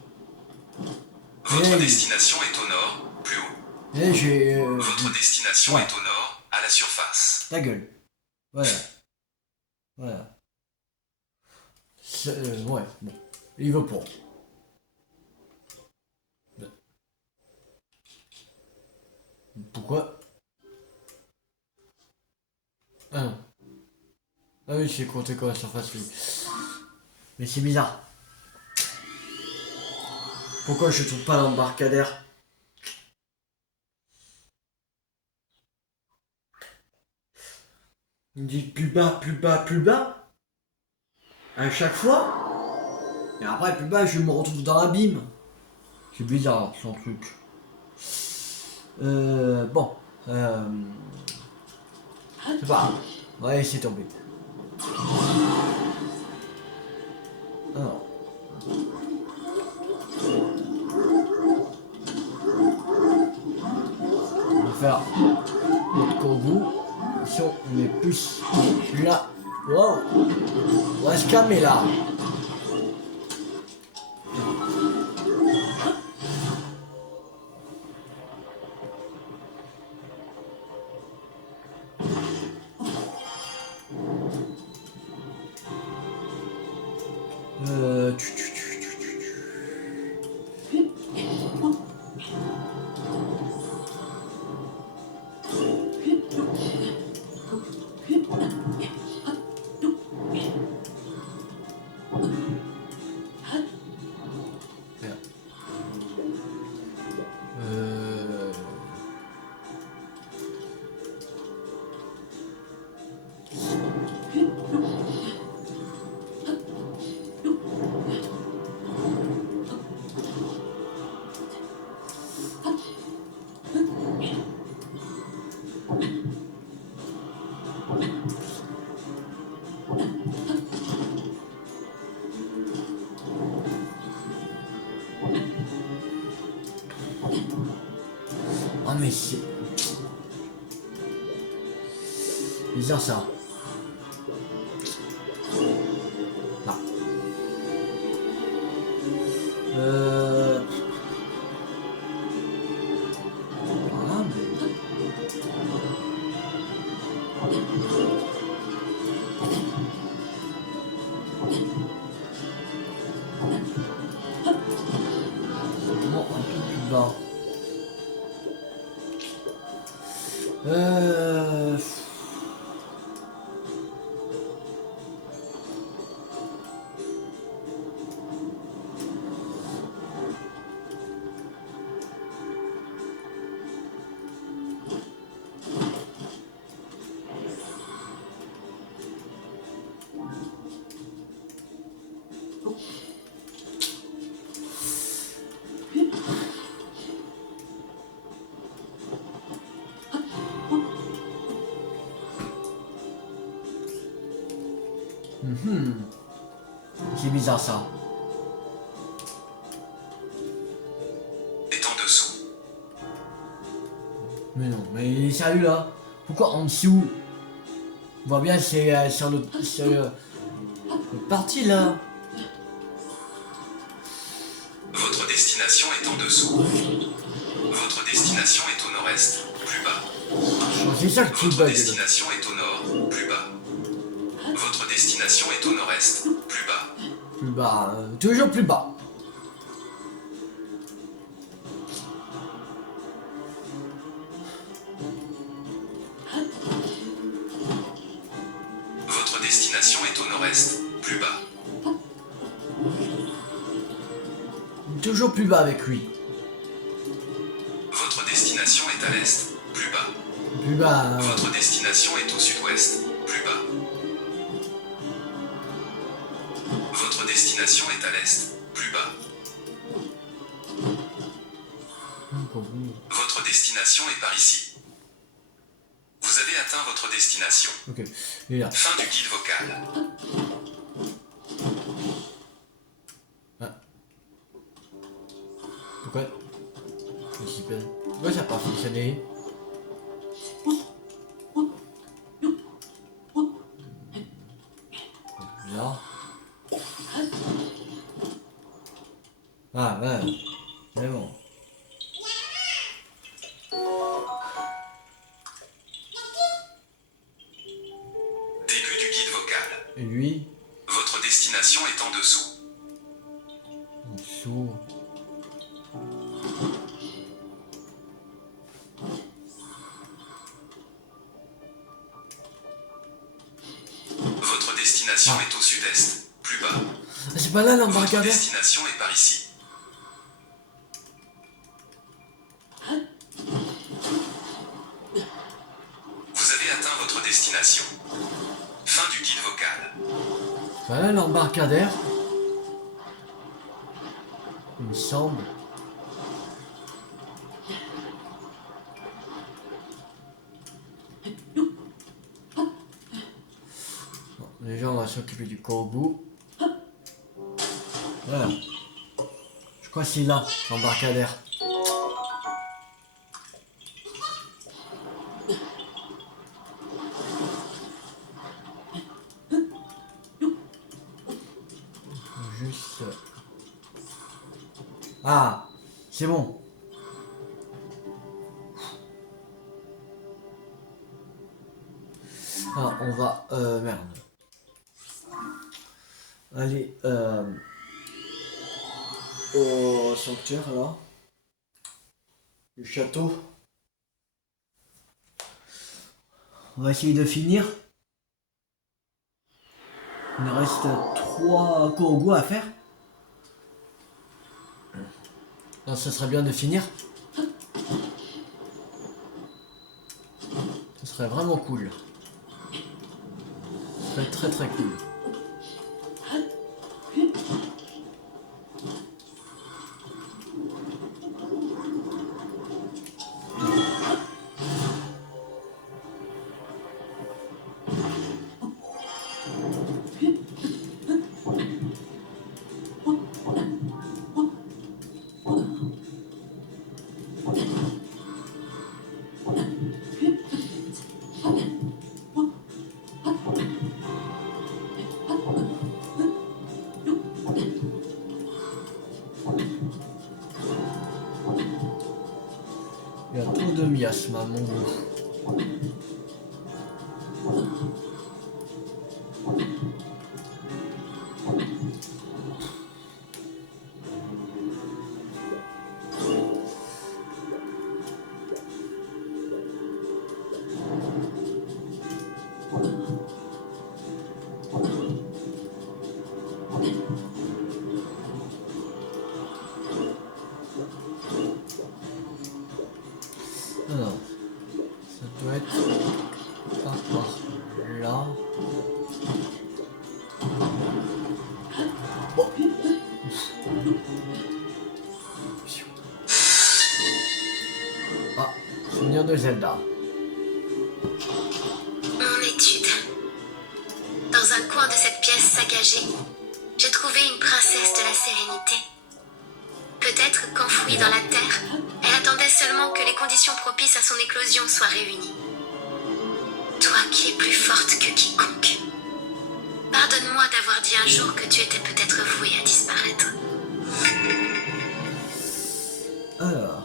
Votre Hey. destination est au nord, plus haut. J'ai... Votre destination Ouais. est au nord, à la surface. Ta gueule. Voilà. Voilà. Ouais, bon. Il veut pas. Pourquoi? Ah non. Ah oui, c'est compté comme la surface, oui. Mais c'est bizarre. Pourquoi je trouve pas l'embarcadère? Il me dit plus bas, plus bas, plus bas. À chaque fois. Et après, plus bas, je me retrouve dans l'abîme. C'est bizarre, son truc. Bon. C'est pas grave. On va laisser tomber. Alors. On va faire notre kangourou. Si on est plus là. Wow. On va se calmer là. Ah mais c'est... bizarre ça. Là. Voilà, mais... Bon, un peu plus bas. Mhm. C'est bizarre ça. Est en dessous. Mais non, mais sérieux là? Pourquoi en dessous? On voit bien c'est sur le parti là. Votre destination est en dessous. Votre destination est au nord-est, plus bas. C'est ça que tu Votre bugs. destination est au nord, plus bas. Votre destination est au nord-est, plus bas. Plus bas, toujours plus bas. Votre destination est au nord-est, plus bas. Toujours plus bas avec lui. Votre destination est à l'est, plus bas. Plus bas. Votre destination est au sud-ouest, plus bas. Votre destination est à l'est, plus bas. Votre destination est par ici. Vous avez atteint votre destination. Ok, il est là. Fin du guide vocal. Pourquoi? Pourquoi ça n'a pas fonctionné? Bizarre. Ah ouais, c'est bon. Début du guide vocal. Et lui, Votre destination est en dessous. en dessous. Votre destination est au sud-est, plus bas. Ah, c'est pas là Votre l'embarcadère? destination est par ici. Vous avez atteint votre destination. Fin du guide vocal. C'est pas là l'embarcadère? Il me semble. Bon, déjà on va s'occuper du corbeau. Voilà. Je crois que c'est là, l'embarcadère. Juste... Ah, c'est bon. Ah, on va... merde. Allez, au sanctuaire, là. Le château. On va essayer de finir. Il nous reste 3 corgos à faire. Alors, ça serait bien de finir. Ce serait vraiment cool. Ce serait très très cool. Il y a trop de miasmes à mon goût. Alors, ça doit être par là. Bon. Ah, souvenir de Zelda. Mon étude. Dans dans un coin de cette pièce saccagée, j'ai trouvé une princesse de la sérénité. Peut-être qu'enfouie dans la terre, elle attendait seulement que les conditions propices à son éclosion soient réunies. Toi qui es plus forte que quiconque, pardonne-moi d'avoir dit un jour que tu étais peut-être vouée à disparaître. Alors.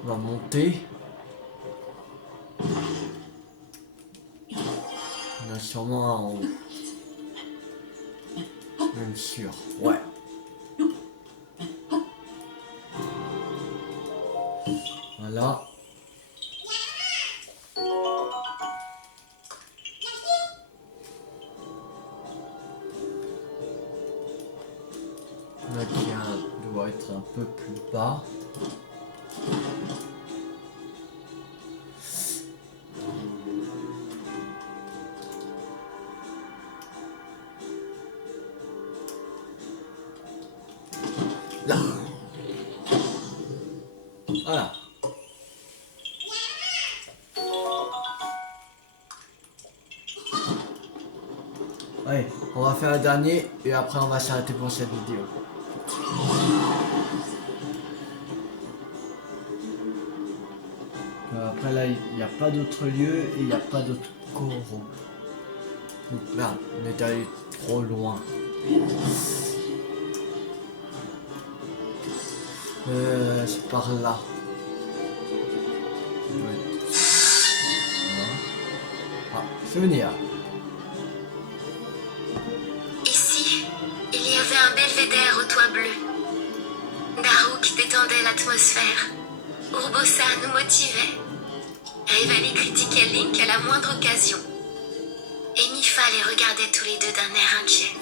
On va monter. On a sûrement un en haut. Même sûr. Ouais. Voilà. Là qui doit être un peu plus bas. Là. Voilà. Allez, on va faire le dernier et après on va s'arrêter pour cette vidéo. Après là, il n'y a pas d'autre lieu et il n'y a pas d'autre coraux. Donc là, on est allé trop loin. C'est par là. Ah, souvenir. Ici, il y avait un belvédère au toit bleu. Daruk détendait l'atmosphère. Urbosa nous motivait. Rivali critiquait Link à la moindre occasion. Et Mifa les regardait tous les deux d'un air inquiet.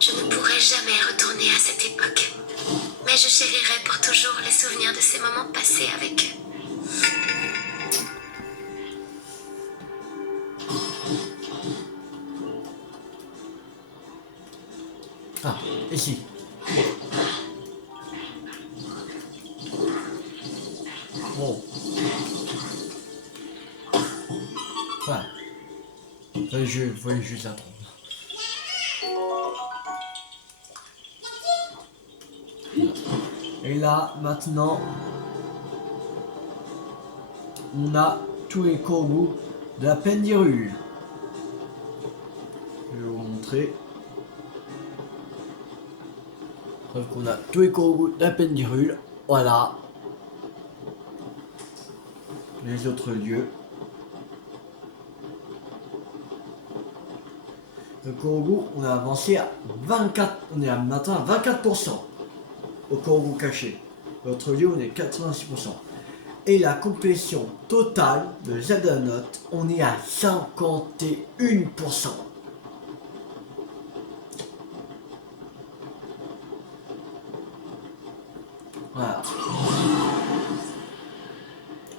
Je ne pourrai jamais retourner à cette époque, mais je chérirai pour toujours les souvenirs de ces moments passés avec eux. Ah, ici. Bon. Voilà. Je voulais juste attendre. Et là, maintenant, on a tous les coraux de la Pendirule. Je vais vous montrer. Donc on a tous les coraux de la Pendirule. Voilà. Les autres lieux. Le Korogu, on a avancé à 24, on est à maintenant à 24% au Korogu caché. L'autre lieu, on est 86%. Et la complétion totale de Zelda Note, on est à 51%. Voilà.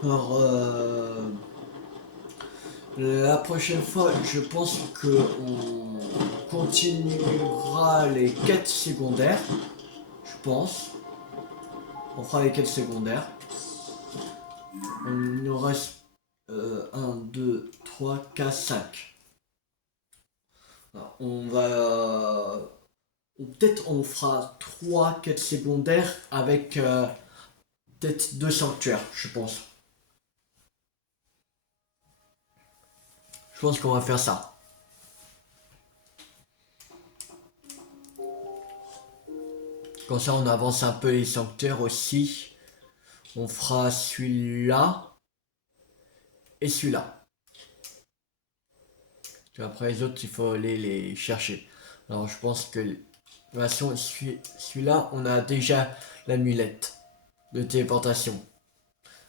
Alors, la prochaine fois, je pense que on continuera les quêtes secondaires. Je pense. On fera les quêtes secondaires. Il nous reste 1, 2, 3, 4, 5. Alors, on va... peut-être on fera 3 quêtes secondaires avec peut-être 2 sanctuaires, je pense. Je pense qu'on va faire ça. Comme ça, on avance un peu les sanctuaires aussi. On fera celui-là et celui-là. Après les autres, il faut aller les chercher. Alors, je pense que de toute façon, celui-là, on a déjà l'amulette de téléportation.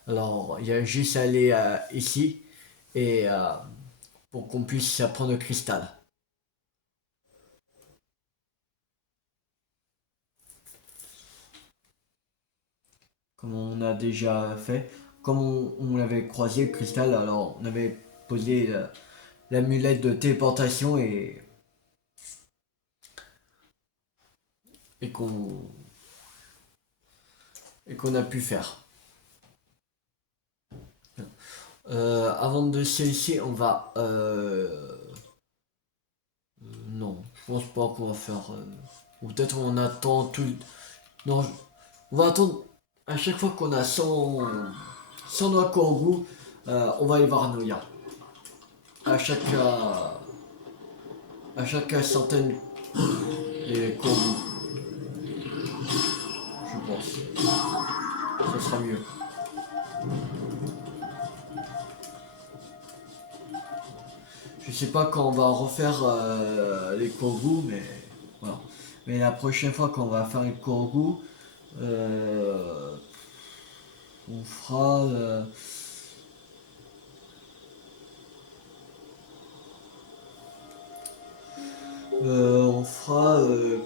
Alors, il y a juste à aller ici et pour qu'on puisse prendre le cristal. Comme on a déjà fait. comme on l'avait croisé, Cristal, alors on avait posé l'amulette de téléportation et qu'on a pu faire. Avant de se laisser, on va non, je pense pas qu'on va faire ou peut-être on attend tout. Non, on va attendre à chaque fois qu'on a 100 noix Kourou, on va aller voir Noya. À chaque centaine et Kourou. Je pense. Ça sera mieux. Je sais pas quand on va refaire les Kourou, mais voilà. Mais la prochaine fois qu'on va faire les Kourou, on fera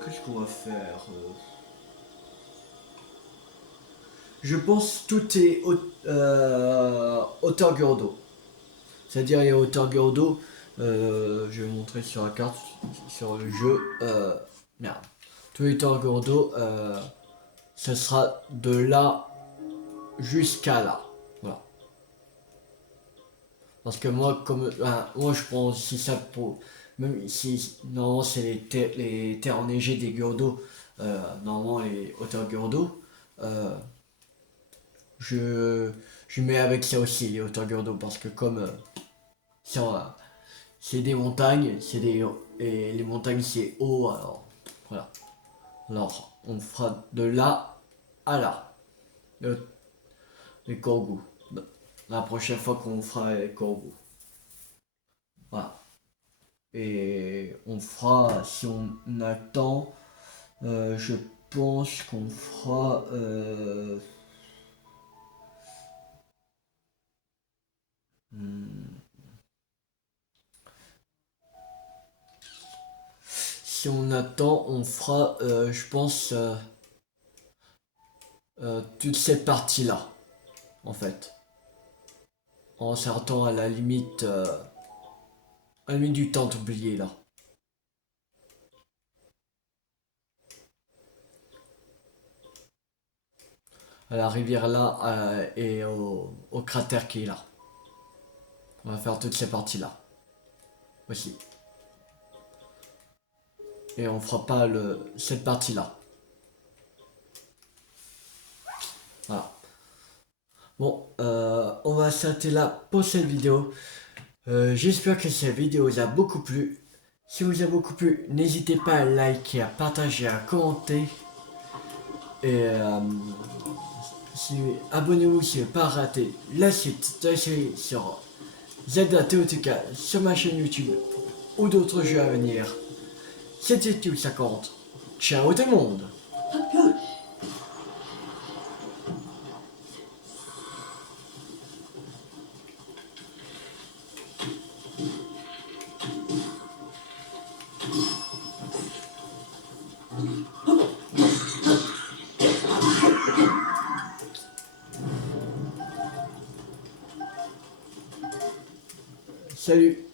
qu'est-ce qu'on va faire je pense tout est hauteur Gordo. C'est-à-dire les hauteurs Gordo, je vais montrer sur la carte, sur le jeu, merde. Tous les hauteurs Gordo, ce sera de là jusqu'à là. Voilà. Parce que moi, moi je prends aussi ça pour... Même si normalement c'est les terres enneigées des Gordo, normalement les hauteurs Gordo, je mets avec ça aussi les hauteurs Gordo parce que comme c'est des montagnes, et les montagnes c'est haut, alors voilà. Alors on fera de là à là les Kourou. La prochaine fois qu'on fera les Kourou. Voilà. Et on fera, si on attend, je pense qu'on fera si on attend, on fera, je pense, toute cette partie-là, en fait. En s'arrêtant à la limite du temps oublié là. À la rivière là et au cratère qui est là. On va faire toutes ces parties là. Aussi. Et on fera pas cette partie là. Voilà. Bon, on va s'arrêter là pour cette vidéo. J'espère que cette vidéo vous a beaucoup plu. Si vous a beaucoup plu, n'hésitez pas à liker, à partager, à commenter. Et abonnez-vous si vous n'avez pas raté la suite de la série sur Zelda Teotihuacan sur ma chaîne YouTube ou d'autres jeux à venir. C'était tout, ça compte. Ciao tout le monde. Salut.